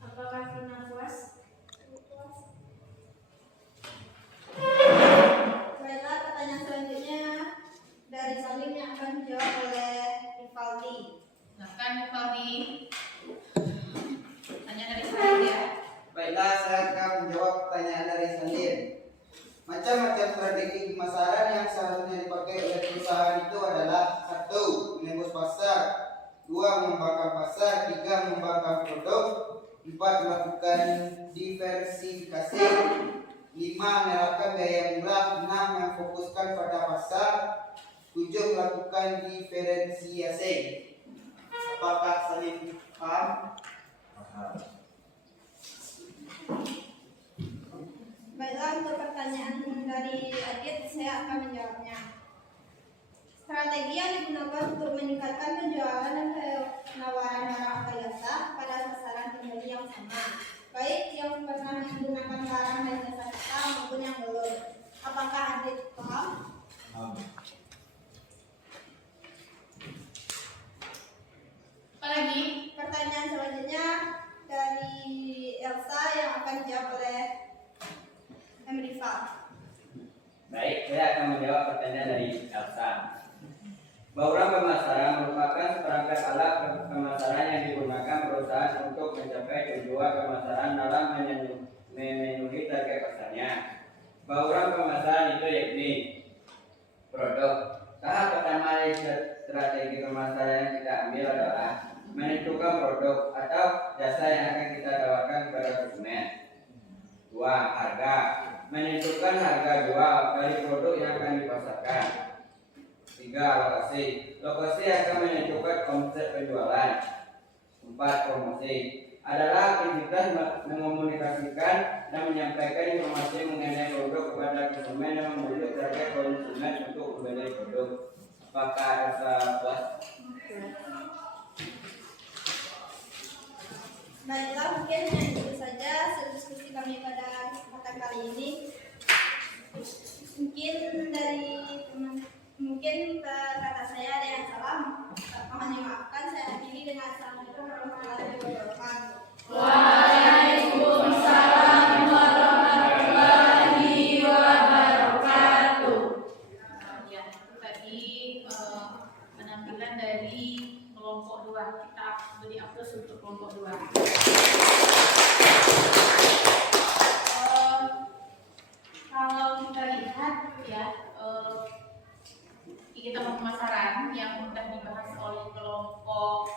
Apakah Vina puas? Baiklah, pertanyaan selanjutnya dari Salim yang akan dijawab oleh Rivaldi. Silakan Rivaldi. Tanya dari saya ya. Baiklah, saya akan menjawab pertanyaan dari Salim. Macam-macam strategi pemasaran yang seharusnya dipakai oleh perusahaan itu adalah 1. Menembus pasar, 2. Mengembangkan pasar, 3. Mengembangkan produk, 4. Melakukan diversifikasi, 5. Menerapkan biaya murah, 6. Memfokuskan pada pasar, 7. Melakukan diferensiasi. Apakah Salim paham? Baiklah, untuk pertanyaan dari Adit, saya akan menjawabnya. Strategi yang digunakan untuk meningkatkan penjualan dan penawaran barang atau jasa pada sasaran pembeli yang sama, baik yang pernah menggunakan barang dan jasa kita maupun yang belum. Apakah Adit paham? Apalagi? Pertanyaan selanjutnya dari Elsa yang akan dijawab oleh Emrifa. Baik, saya akan menjawab pertanyaan dari Elsa. Bauran pemasaran merupakan seperangkat alat pemasaran yang digunakan perusahaan untuk mencapai tujuan pemasaran dalam memenuhi target pasarnya. Bauran pemasaran itu yakni produk. Tahap pertama dari strategi pemasaran yang kita ambil adalah menentukan produk atau jasa yang akan kita tawarkan kepada konsumen. 2. Harga. Menentukan harga jual dari produk yang akan dipasarkan. 3. Lokasi. Lokasi akan menentukan konsep penjualan. 4. Promosi. Adalah aktivitas mengomunikasikan dan menyampaikan informasi mengenai produk kepada konsumen dan membujuk target konsumen untuk membeli produk. Apakah ada puas? Baiklah, mungkin yang itu saja diskusi kami pada kesempatan kali ini. Mungkin kata saya ada yang salah, mohon dimaafkan. Saya akhiri dengan assalamualaikum warahmatullahi wabarakatuh. Waalaikumsalam warahmatullahi wabarakatuh. Ya, itu tadi penampilan dari kelompok 2. Kita beri aplaus untuk kelompok 2. Kalau kita lihat ya, kegiatan pemasaran yang sudah dibahas oleh kelompok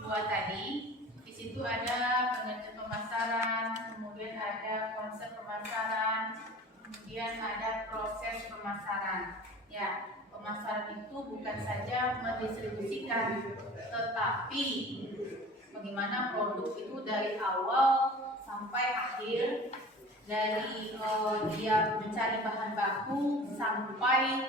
2 tadi, di situ ada pengertian pemasaran, kemudian ada konsep pemasaran, kemudian ada proses pemasaran. Ya, pemasaran itu bukan saja mendistribusikan, tetapi bagaimana produk itu dari awal sampai akhir, dari dia mencari bahan baku sampai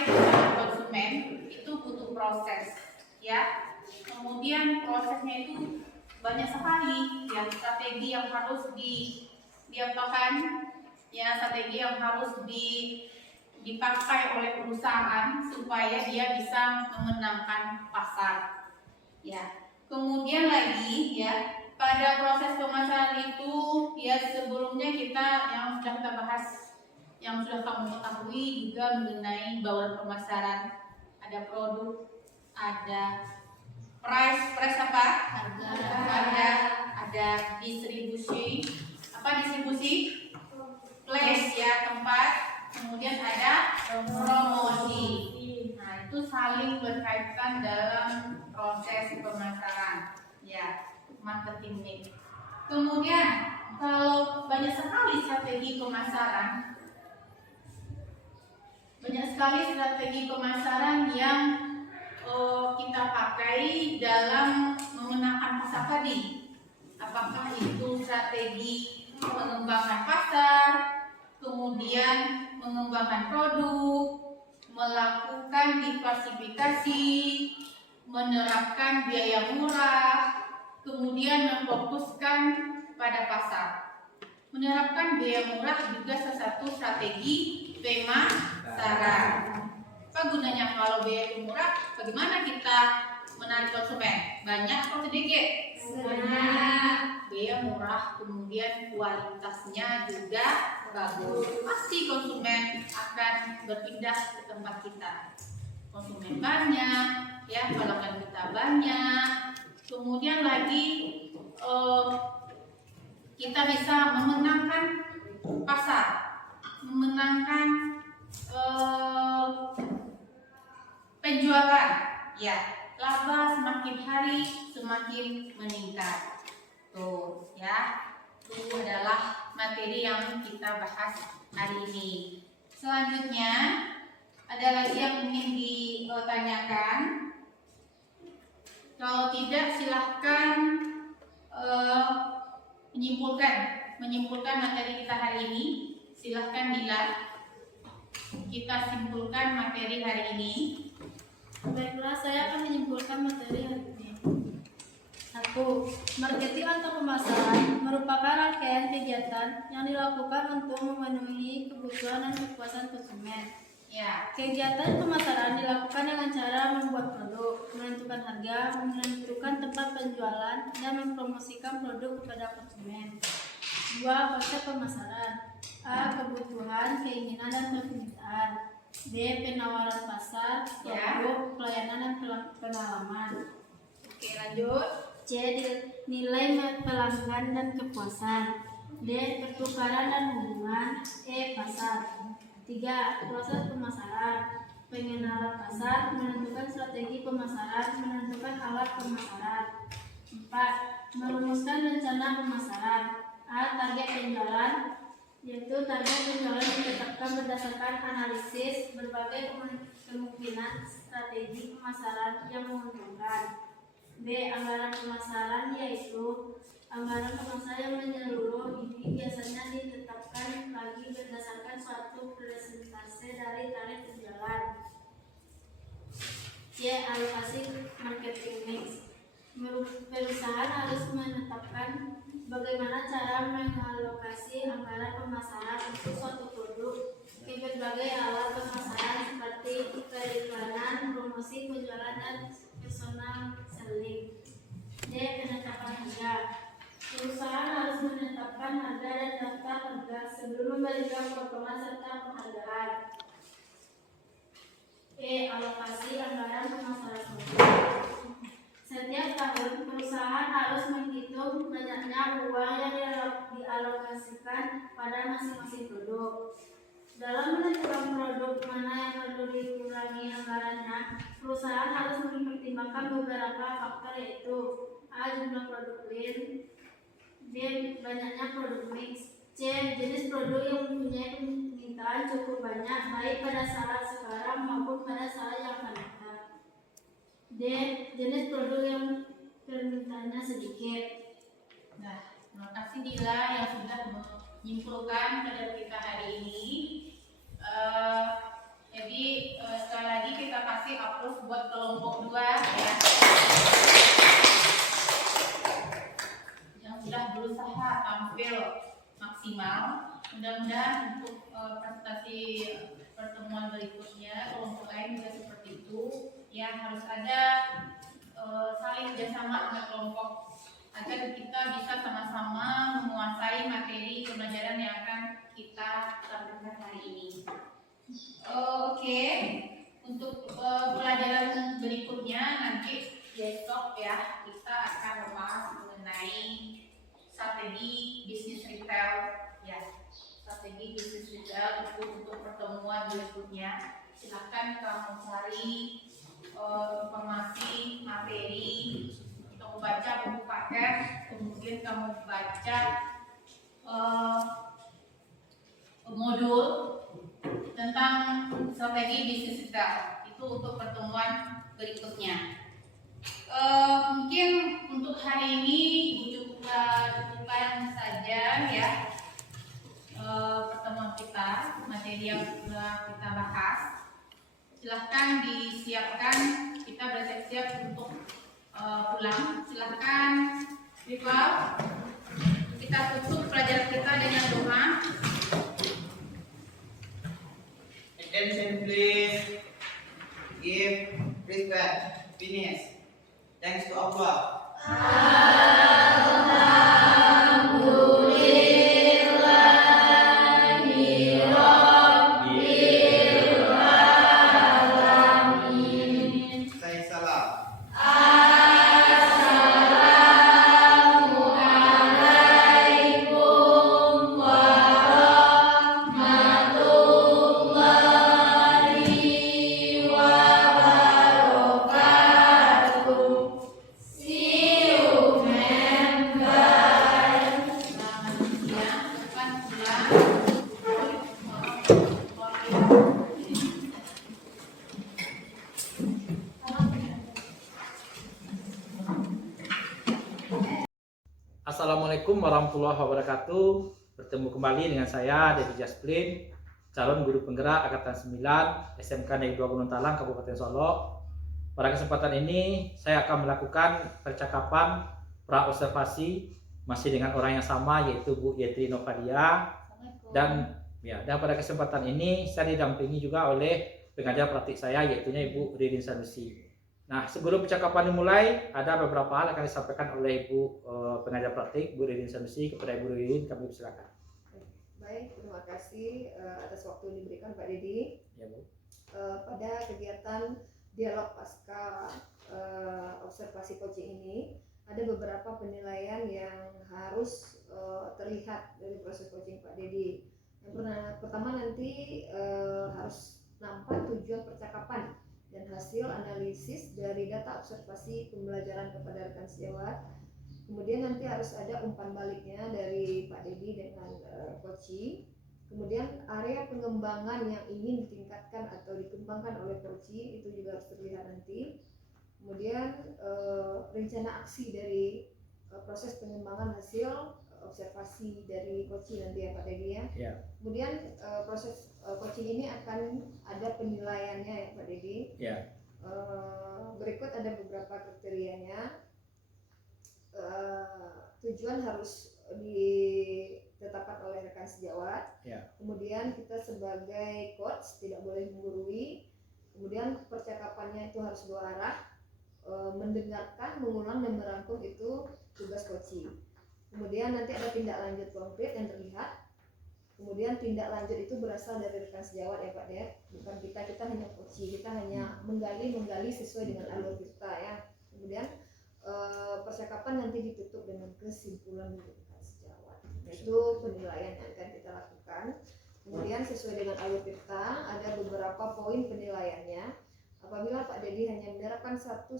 ke konsumen, itu butuh proses, ya. Kemudian prosesnya itu banyak sekali, ya, strategi yang harus diapakan, ya, strategi yang harus dipakai oleh perusahaan supaya dia bisa memenangkan pasar, ya. Kemudian lagi, ya, pada proses pemasaran itu, ya, sebelumnya kita yang sudah kita bahas, yang sudah kamu ketahui juga mengenai bauran pemasaran. Ada produk, ada price apa? Ada distribusi. Apa distribusi? Place, ya, tempat. Kemudian ada promosi. Nah, itu saling berkaitan dalam proses pemasaran, ya, marketing mix. Kemudian kalau banyak sekali strategi pemasaran, yang kita pakai dalam memenangkan pasar tadi. Apakah itu strategi mengembangkan pasar, kemudian mengembangkan produk, melakukan diversifikasi, menerapkan biaya murah, kemudian memfokuskan pada pasar. Menerapkan biaya murah juga salah satu strategi pemasaran. Apa gunanya kalau biaya murah? Bagaimana kita menarik konsumen? Banyak atau sedikit? Banyak. Biaya murah, kemudian kualitasnya juga bagus. Pasti konsumen akan berpindah ke tempat kita. Konsumen banyak, ya, pelanggan kita banyak. Kemudian lagi kita bisa memenangkan pasar, memenangkan penjualan, ya, laba semakin hari semakin meningkat. Tuh, ya, itu adalah materi yang kita bahas hari ini. Selanjutnya ada lagi yang ingin ditanyakan? Kalau tidak, silahkan menyimpulkan materi kita hari ini. Silahkan Dila, kita simpulkan materi hari ini. Baiklah, saya akan menyimpulkan materi hari ini. 1. Marketing atau pemasaran merupakan rangkaian kegiatan yang dilakukan untuk memenuhi kebutuhan dan kepuasan konsumen. Ya. Kegiatan pemasaran dilakukan dengan cara membuat produk, menentukan harga, menentukan tempat penjualan, dan mempromosikan produk kepada konsumen. 2. Konsep pemasaran. A. Kebutuhan, keinginan, dan permintaan. B. Penawaran pasar, produk, pelayanan, dan pengalaman. Oke, lanjut. C. Nilai pelanggan dan kepuasan. D. Pertukaran dan hubungan. E. Pasar. 3. Proses pemasaran. Pengenalan pasar, menentukan strategi pemasaran, menentukan alat pemasaran. 4. Merumuskan rencana pemasaran. A. Target penjualan, yaitu target penjualan ditetapkan berdasarkan analisis berbagai kemungkinan strategi pemasaran yang menguntungkan. B. Anggaran pemasaran, yaitu anggaran pemasaran yang menyeluruh. Ini biasanya ditetapkan lagi berdasarkan suatu persentase dari tarif penjualan. C. Alokasi marketing mix. Perusahaan harus menetapkan bagaimana cara mengalokasi anggaran pemasaran untuk suatu produk ke berbagai alat pemasaran seperti periklanan, promosi, penjualan, dan personal selling. D. Penetapan harga. Perusahaan harus menetapkan harga dan daftar harga sebelum memberikan potongan serta penghargaan. E. Alokasi anggaran pemasaran produk. Setiap tahun, perusahaan harus menghitung banyaknya uang yang dialokasikan pada masing-masing produk. Dalam menentukan produk mana yang perlu dikurangi anggarannya, perusahaan harus mempertimbangkan beberapa faktor, yaitu A. Jumlah produk lain, B. Banyaknya produk mix, C. Jenis produk yang mempunyai permintaan cukup banyak baik pada saat sekarang maupun pada saat yang akan datang. D. Jenis produk yang permintaannya sedikit. Nah, terima kasih Dila yang sudah menyimpulkan pada kita hari ini. Jadi sekali lagi kita kasih approve buat kelompok 2 ya, yang sudah berusaha tampil maksimal. Mudah-mudahan untuk presentasi pertemuan berikutnya kelompok lain juga seperti itu. Ya, harus ada saling kerjasama dengan kelompok agar kita bisa sama-sama menguasai materi pembelajaran yang akan kita sampaikan hari ini. Oke, untuk pelajaran berikutnya nanti besok ya kita akan membahas mengenai strategi bisnis retail ya. Strategi bisnis retail itu untuk pertemuan berikutnya. Silahkan kamu cari informasi materi, kamu baca buku paket, kemudian kamu baca modul tentang strategi bisnis retail itu untuk pertemuan berikutnya. Mungkin untuk hari ini cukupkan saja ya pertemuan kita, materi yang sudah kita bahas. Silahkan disiapkan, kita bersiap-siap untuk pulang. Silahkan Rifal, kita tutup pelajaran kita dengan doa. Attention please. Give respect. Finish. Thanks to Allah. Say salam. Assalamualaikum warahmatullahi wabarakatuh. Bertemu kembali dengan saya Dedi Jasplin, calon guru penggerak angkatan 9 SMK Negeri 2 Gunung Talang, Kabupaten Solo. Pada kesempatan ini saya akan melakukan percakapan pra-observasi masih dengan orang yang sama, yaitu Bu Yetri Novadia. Dan pada kesempatan ini saya didampingi juga oleh pengajar praktik saya, yaitu Ibu Ririn Sanusi. Nah, sebelum percakapan dimulai, ada beberapa hal yang akan disampaikan oleh Ibu pengajar praktik, Bu Ririn Sanusi. Kepada Ibu Ririn, kami persilakan. Baik, terima kasih atas waktu yang diberikan Pak Dedi. Ya, Bu. Pada kegiatan dialog pasca observasi coaching ini, ada beberapa penilaian yang harus terlihat dari proses coaching Pak Dedi. Yang pertama nanti harus nampak tujuan percakapan dan hasil analisis dari data observasi pembelajaran kepada rekan sejawat. Kemudian nanti harus ada umpan baliknya dari Pak Dedi dengan coaching. Kemudian area pengembangan yang ingin ditingkatkan atau dikembangkan oleh coaching itu juga harus terlihat nanti. Kemudian rencana aksi dari proses pengembangan hasil observasi dari coaching nanti ya Pak Dedi ya. Ya. Kemudian proses coaching ini akan ada penilaiannya ya Pak Dedi. Ya. Berikut ada beberapa kriterianya. tujuan harus ditetapkan oleh rekan sejawat. Ya. Kemudian kita sebagai coach tidak boleh menggurui. Kemudian percakapannya itu harus dua arah, mendengarkan, mengulang dan merangkum itu tugas coaching. Kemudian nanti ada tindak lanjut konkret yang terlihat. Kemudian tindak lanjut itu berasal dari rekan sejawat ya Pak Dep, bukan kita hanya coaching, kita hanya menggali sesuai dengan alur kita ya. Kemudian percakapan nanti ditutup dengan kesimpulan dari rekan sejawat. Itu penilaian yang akan kita lakukan. Kemudian sesuai dengan alur kita ada beberapa poin penilaiannya. Apabila Pak Dedi hanya menerapkan 1-2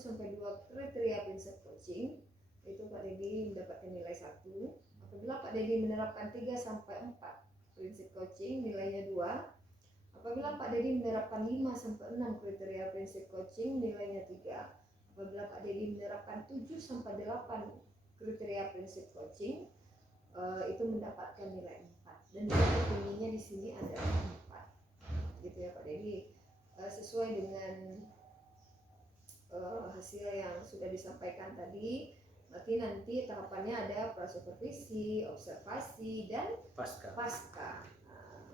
kriteria prinsip coaching, itu Pak Dedi mendapatkan nilai 1. Apabila Pak Dedi menerapkan 3-4 prinsip coaching, nilainya 2. Apabila Pak Dedi menerapkan 5-6 kriteria prinsip coaching, nilainya 3. Apabila Pak Dedi menerapkan 7-8 kriteria prinsip coaching, itu mendapatkan nilai 4. Dan nilai tertingginya di sini adalah 4. Gitu ya Pak Dedi. Sesuai dengan hasil yang sudah disampaikan tadi, berarti nanti tahapannya ada prasupervisi, observasi, dan pasca.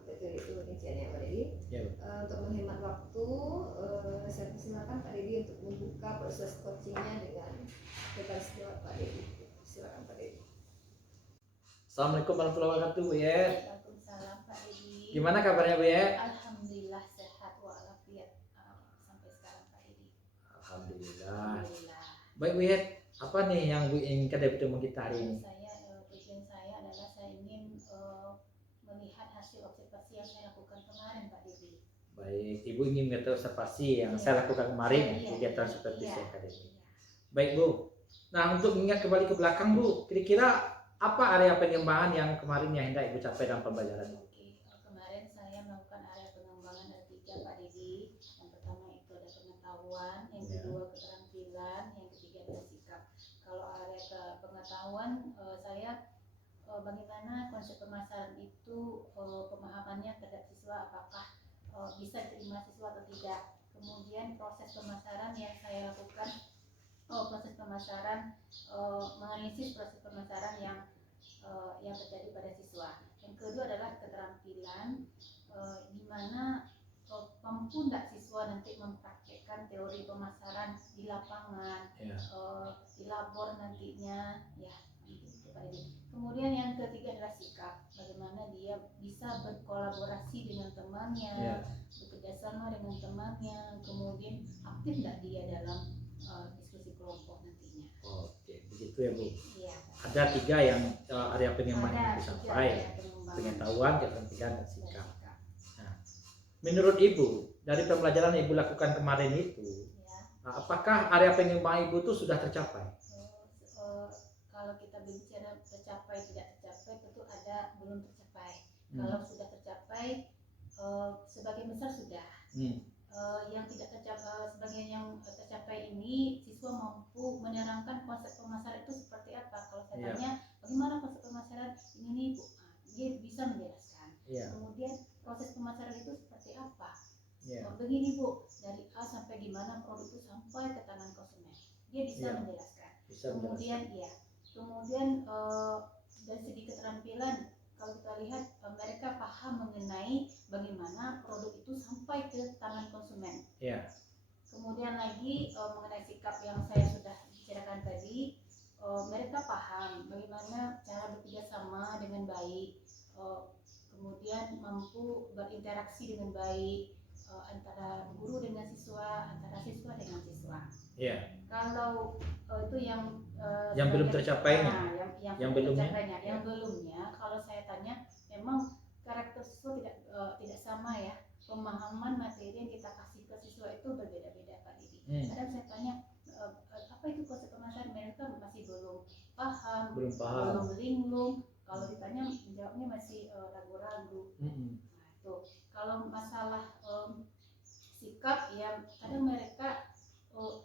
Betul itu rinciannya Pak Dedi. Ya. Untuk menghemat waktu, saya persilakan Pak Dedi untuk membuka proses coachingnya dengan rekan sejawat Pak Dedi. Silakan Pak Dedi. Assalamualaikum warahmatullahi wabarakatuh Bu ya. Waalaikumsalam Pak Dedi. Gimana kabarnya Bu ya? Alhamdulillah sehat walafiat sampai sekarang Pak Dedi. Alhamdulillah. Baik Bu ya, apa nih yang Bu inginkan dari pertemuan kita hari ini? Tujuan saya adalah saya ingin melihat hasil observasi yang saya lakukan kemarin Pak Dedi. Baik, Ibu ingin mengetahui observasi yang saya lakukan kemarin kegiatan supervisi akademik. Baik Bu. Nah, untuk mengingat kembali ke belakang Bu, kira-kira apa area pengembangan yang kemarin yang hendak Ibu capai dalam pembelajaran? Kemarin saya melakukan area pengembangan ada 3 Pak Dedi. Yang pertama itu ada pengetahuan, yang kedua keterampilan, yang ketiga adalah sikap. Kalau area pengetahuan saya bagaimana konsep pemasaran itu pemahamannya terhadap siswa, apakah bisa diterima siswa atau tidak. Kemudian proses pemasaran yang saya lakukan, proses pemasaran, menganalisis proses pemasaran yang terjadi pada siswa. Yang kedua adalah keterampilan, di mana mampu tidak siswa nanti mempraktekkan teori pemasaran di lapangan, di labor nantinya, ya. Kemudian yang ketiga adalah sikap, bagaimana dia bisa berkolaborasi dengan temannya, bekerja sama dengan temannya, kemudian aktif tidak dia dalam diskusi kelompok nantinya. Oke, begitu ya Bu. Iya. Ada 3 yang area pengembangan yang disampaikan, pengetahuan, keterampilan, dan sikap. Nah, menurut Ibu dari pembelajaran yang Ibu lakukan kemarin itu, apakah area pengembangan Ibu itu sudah tercapai? Kalau kita bicara tercapai tidak tercapai, tentu ada belum tercapai. Kalau sudah tercapai, sebagian besar sudah. Yang tidak tercapai, sebagian yang tercapai ini siswa mampu menerangkan konsep pemasaran itu seperti apa. Kalau saya tanya bagaimana konsep pemasaran ini nih Bu, dia bisa menjelaskan. Kemudian proses pemasaran itu seperti apa. Begini Bu, dari A sampai gimana produk itu sampai ke tangan konsumen, dia bisa menjelaskan. Kemudian dari segi keterampilan, kalau kita lihat mereka paham mengenai bagaimana produk itu sampai ke tangan konsumen. Kemudian lagi mengenai sikap yang saya sudah bicarakan tadi, mereka paham bagaimana cara bekerja sama dengan baik, kemudian mampu berinteraksi dengan baik antara guru dengan siswa, antara siswa dengan siswa. Kalau itu yang belum tercapainya, yang belumnya, kalau saya tanya, memang karakter siswa tidak sama ya. Pemahaman materi yang kita kasih ke siswa itu berbeda-beda Pak Didi. Kadang saya tanya apa itu konsep pemasaran, mereka masih belum paham, belum linglung. Kalau ditanya jawabnya masih ragu-ragu. Tuh. Kalau masalah sikap ya, kadang mereka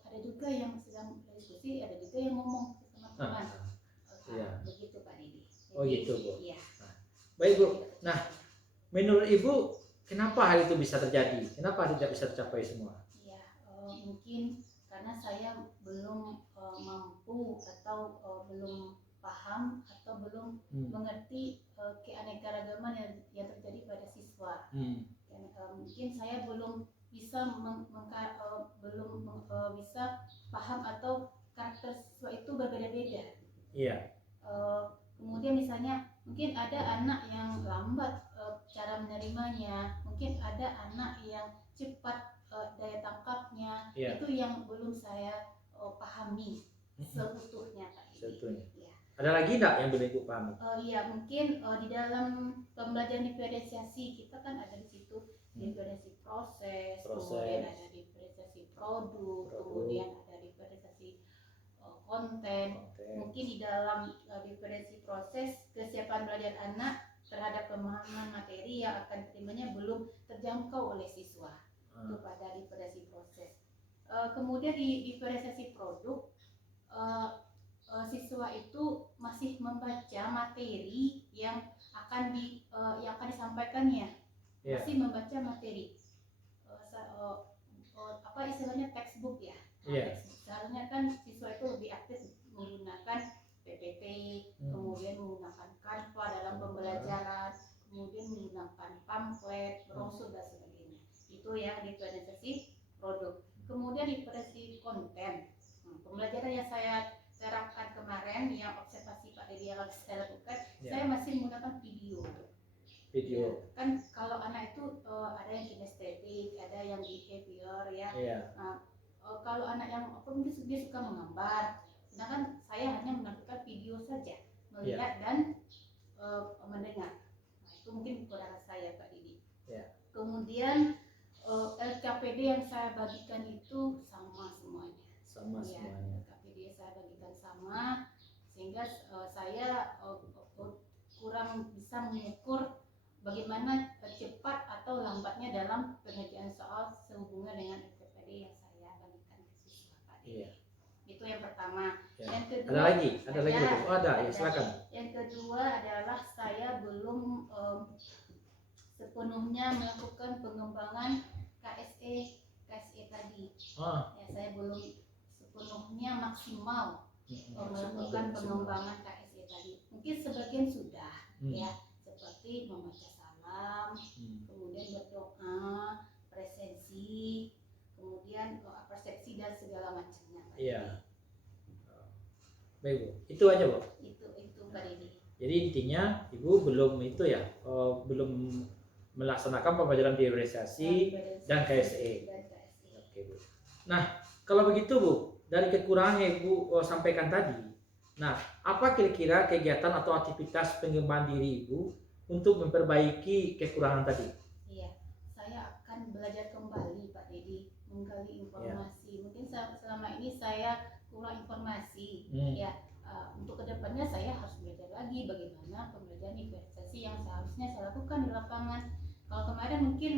ada juga yang sedang diskusi, ada juga yang ngomong sama teman. Begitu Pak Didi. Oh gitu Bu. Iya. Baik Bu. Nah, menurut Ibu kenapa hal itu bisa terjadi? Kenapa tidak bisa tercapai semua? Ya, mungkin karena saya belum mampu atau belum paham atau belum mengerti keanekaragaman yang terjadi pada siswa. Dan, mungkin saya belum bisa bisa paham atau karakter siswa itu berbeda-beda. Iya. Kemudian misalnya mungkin ada anak yang lambat cara menerimanya, mungkin ada anak yang cepat daya tangkapnya, Iya. itu yang belum saya pahami seutuhnya Pak. Seutuhnya. Ya. Ada lagi enggak yang belum Ibu pahami? Iya, mungkin di dalam pembelajaran diferensiasi kita kan ada di situ diferensiasi proses, kemudian ada diferensiasi produk, kemudian ada diferensiasi konten. Mungkin di dalam diferensiasi proses, kesiapan belajar anak terhadap pemahaman materi yang akan diterimanya belum terjangkau oleh siswa. Itu pada diferensiasi proses. Kemudian di diferensiasi produk, siswa itu masih membaca materi yang akan disampaikannya, masih membaca materi. Apa istilahnya textbook ya? Textbook. Seharusnya kan siswa itu lebih aktif menggunakan PPT, kemudian menggunakan Canva dalam pembelajaran, kemudian menggunakan pamflet, brosur dan sebagainya. Itu yang diferensiasi produk. Kemudian diferensiasi konten. Pembelajaran yang saya terapkan kemarin, yang observasi Pak Dedi yang saya lakukan, saya masih menggunakan video. Ya, kan kalau anak itu ada yang kinestetik, ada yang behavior ya. Nah, kalau anak yang mungkin dia suka menggambar, sedangkan saya hanya menampilkan video saja, melihat dan mendengar. Nah, itu mungkin kekurangan saya Pak Didi. Kemudian LKPD yang saya bagikan itu sama semuanya. Semuanya. LKPD saya bagikan sama, sehingga saya kurang bisa mengukur bagaimana cepat atau lambatnya dalam pengerjaan soal sehubungan dengan LKPD yang saya bagikan ke siswa Pak Didi. Itu yang pertama. Yang kedua, ada lagi? Ya, silakan. Yang kedua adalah saya belum sepenuhnya melakukan pengembangan KSE tadi. Ya, saya belum sepenuhnya maksimal melakukan pengembangan KSE tadi. Mungkin sebagian sudah, ya, seperti membaca salam, kemudian berdoa, presensi, kemudian persepsi dan segala macamnya. Iya. Baik Bu, itu aja Bu. Itu Pak Didi. Jadi intinya Ibu belum itu ya, belum melaksanakan pembelajaran diferensiasi dan KSE. Oke Bu. Nah kalau begitu Bu, dari kekurangan yang Ibu sampaikan tadi, nah apa kira-kira kegiatan atau aktivitas pengembangan diri Ibu untuk memperbaiki kekurangan tadi? Iya, saya akan belajar kembali Pak Dedi, menggali informasi. Mungkin selama ini saya kurang informasi, ya. Untuk kedepannya saya harus belajar lagi bagaimana pembelajaran diferensiasi yang seharusnya saya lakukan di lapangan. Kalau kemarin mungkin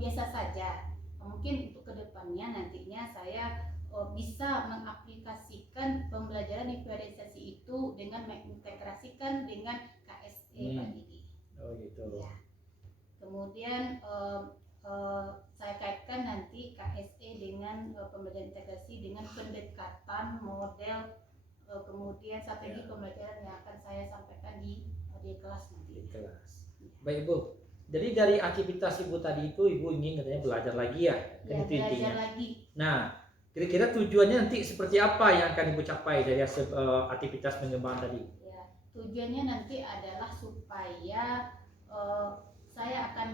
biasa saja, mungkin untuk kedepannya nantinya saya bisa mengaplikasikan pembelajaran diferensiasi itu dengan mengintegrasikan dengan KSE Pak Didi. Oh gitu. Ya. Kemudian saya kaitkan nanti KSE dengan pembelajaran integrasi dengan pendekatan model, kemudian strategi pembelajaran yang akan saya sampaikan di kelas nanti. Di kelas. Baik Bu. Jadi dari aktivitas Ibu tadi itu Ibu ingin katanya belajar lagi ya? Ya, itu belajar intinya. lagi. Nah, kira-kira tujuannya nanti seperti apa yang akan Ibu capai dari aktivitas pengembangan tadi? Ya, tujuannya nanti adalah supaya saya akan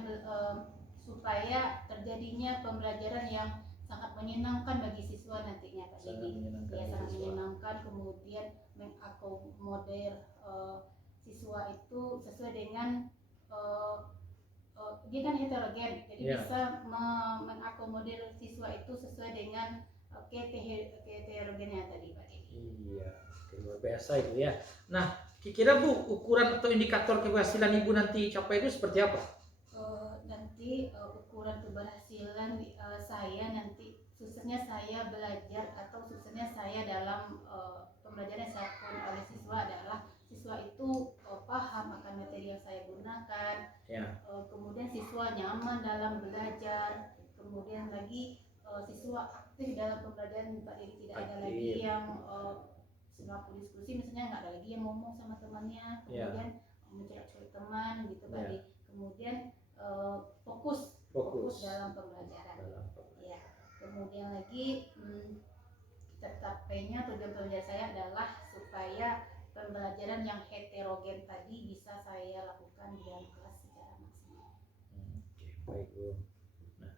supaya terjadinya pembelajaran yang sangat menyenangkan bagi siswa nantinya Pak Didi. Ya, sangat menyenangkan, kemudian mengakomodir siswa itu sesuai dengan dia kan heterogen, jadi bisa mengakomodir siswa itu sesuai dengan keheterogennya tadi Pak Didi. Iya, luar biasa itu ya. Nah, kira-kira Bu, ukuran atau indikator keberhasilan Ibu nanti capai itu seperti apa? Nanti ukuran keberhasilan saya nanti, khususnya saya belajar atau khususnya saya dalam pembelajaran yang saya lakukan oleh siswa adalah siswa itu paham akan materi yang saya gunakan, kemudian siswa nyaman dalam belajar, kemudian lagi siswa aktif dalam pembelajaran Pak Dedi, tidak ada Aktif. lagi yang selaku diskusi, misalnya nggak ada lagi yang ngomong sama temannya, Ya. kemudian mencolok-colok teman gitu Pak Ya. Dedi. Kemudian fokus dalam pembelajaran. Ya. Kemudian lagi tercapainya tujuan pembelajaran saya adalah supaya pembelajaran yang heterogen tadi bisa saya lakukan di dalam kelas secara maksimal. Baik Bu. Nah,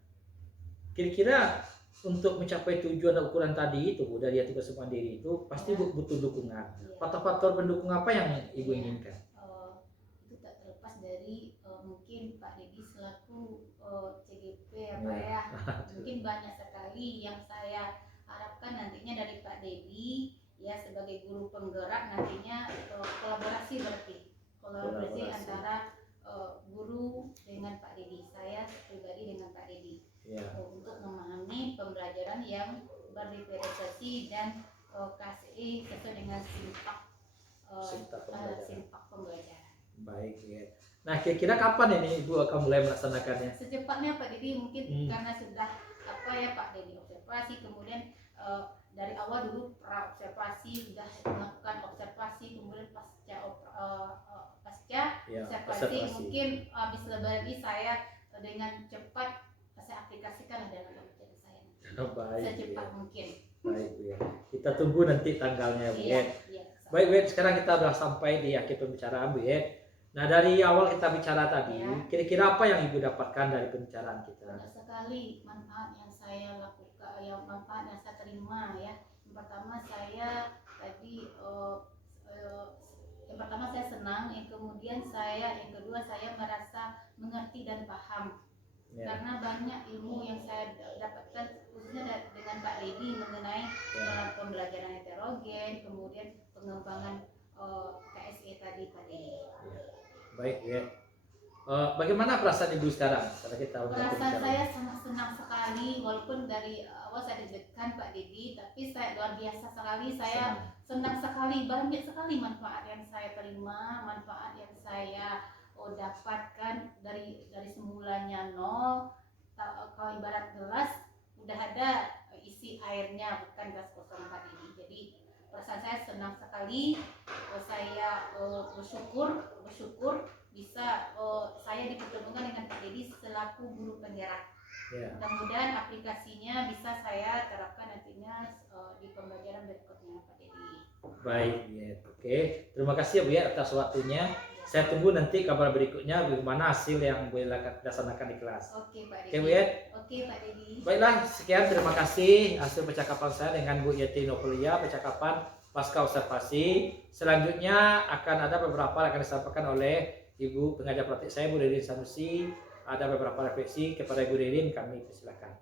kira-kira untuk mencapai tujuan dan ukuran tadi itu Bu, dari tugas mandiri itu pasti Bu butuh dukungan. Faktor-faktor pendukung apa yang Ibu inginkan? Itu tak terlepas dari mungkin Pak Dedi selaku CGP ya Pak ya. Mungkin banyak sekali yang saya harapkan nantinya dari Pak Dedi ya sebagai guru penggerak, nantinya kolaborasi antara guru dengan Pak Dedi, saya pribadi dengan Pak Dedi, untuk memahami pembelajaran yang berdiferensiasi dan KSI sesuai dengan simpak pembelajaran. Baik ya. Nah, kira-kira kapan ini Ibu akan mulai melaksanakannya? Secepatnya Pak Dedi, mungkin karena sudah Pak Dedi observasi, kemudian dari awal dulu pra observasi, sudah melakukan observasi, kemudian pasca observasi mungkin habis lebaran ini saya dengan cepat saya aplikasikan dalam pembelajaran saya. Baik, secepat mungkin. Baik Bu ya. Kita tunggu nanti tanggalnya Bu ya. Iya. Baik Bu, sekarang kita sudah sampai di akhir pembicaraan Bu ya. Nah, dari awal kita bicara tadi, kira-kira apa yang Ibu dapatkan dari pembicaraan kita? Banyak sekali manfaat yang saya lakukan, manfaat yang saya terima ya. Yang pertama saya tadi yang pertama saya senang, yang kedua saya merasa mengerti dan paham. Karena banyak ilmu yang saya dapatkan khususnya dengan Pak Dedi mengenai pembelajaran heterogen, kemudian pengembangan KSE tadi Pak Dedi. Baik ya. Bagaimana perasaan Ibu sekarang? Perasaan saya sangat senang sekali, walaupun dari awal saya deg-degan Pak Dedi, tapi saya luar biasa sekali, saya senang sekali, banyak sekali manfaat yang saya terima, manfaat yang saya dapatkan dari semulanya nol. Kalau ibarat gelas udah ada isi airnya, bukan gas kosong Pak Dedi. Jadi perasaan saya senang sekali, saya bersyukur bisa saya dipertemukan dengan Pak Dedi selaku guru penggerak. Mudah-mudahan aplikasinya bisa saya terapkan nantinya di pembelajaran berikutnya Pak Dedi. Baik ya, oke. Terima kasih ya Bu ya atas waktunya. Saya tunggu nanti kabar berikutnya bagaimana hasil yang boleh dilaksanakan di kelas. Oke Pak Dedi. Oke Bu ya. Oke Pak Dedi. Baiklah, sekian terima kasih hasil percakapan saya dengan Bu Yeti Novelia, percakapan pasca observasi. Selanjutnya akan ada beberapa yang akan disampaikan oleh Ibu pengajar praktik saya Bu Ririn Sanusi. Ada beberapa refleksi kepada Ibu Ririn, kami persilakan.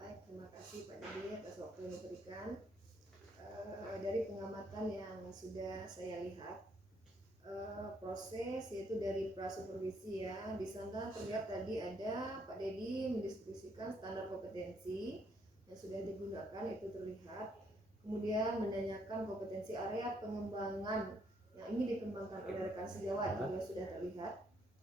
Baik, terima kasih Pak Dedi atas waktu yang diberikan. Dari pengamatan yang sudah saya lihat, proses yaitu dari prasupervisi ya, di sana terlihat tadi ada Pak Dedi mendiskusikan standar kompetensi yang sudah digunakan, itu terlihat. Kemudian menanyakan kompetensi area pengembangan yang ingin dikembangkan oleh rekan sejawat juga sudah terlihat.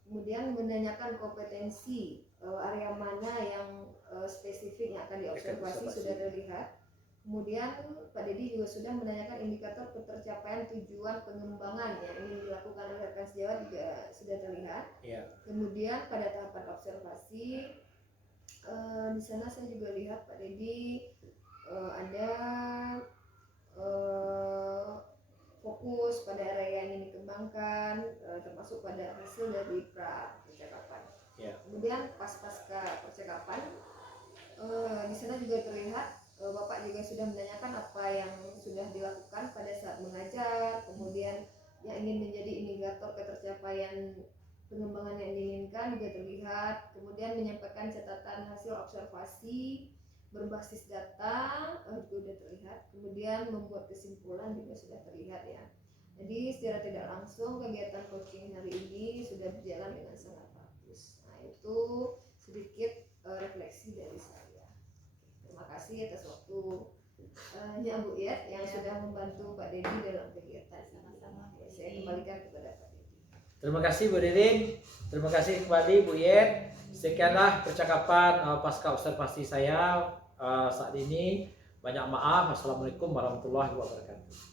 Kemudian menanyakan kompetensi area mana yang spesifik yang akan diobservasi sudah terlihat. Kemudian Pak Dedi juga sudah menanyakan indikator ketercapaian tujuan pengembangan yang ingin dilakukan oleh rekan sejawat juga sudah terlihat. Kemudian pada tahapan observasi di sana saya juga lihat Pak Dedi ada fokus pada area yang ingin dikembangkan, termasuk pada hasil dari percakapan. Kemudian pasca percakapan di sana juga terlihat Bapak juga sudah menanyakan apa yang sudah dilakukan pada saat mengajar, kemudian yang ingin menjadi indikator ketercapaian pengembangan yang diinginkan juga terlihat, kemudian menyampaikan catatan hasil observasi berbasis data juga sudah terlihat, kemudian membuat kesimpulan juga sudah terlihat ya. Jadi secara tidak langsung kegiatan coaching hari ini sudah berjalan dengan sangat bagus. Nah itu sedikit refleksi dari saya. Terima kasih atas waktunya Bu Yet yang sudah membantu Pak Dedi dalam kegiatan sama-sama. Saya kembalikan kepada Pak Dedi. Terima kasih Bu Ririn, terima kasih kembali Bu Yet. Sekianlah percakapan pasca observasi saya saat ini. Banyak maaf. Assalamualaikum warahmatullahi wabarakatuh.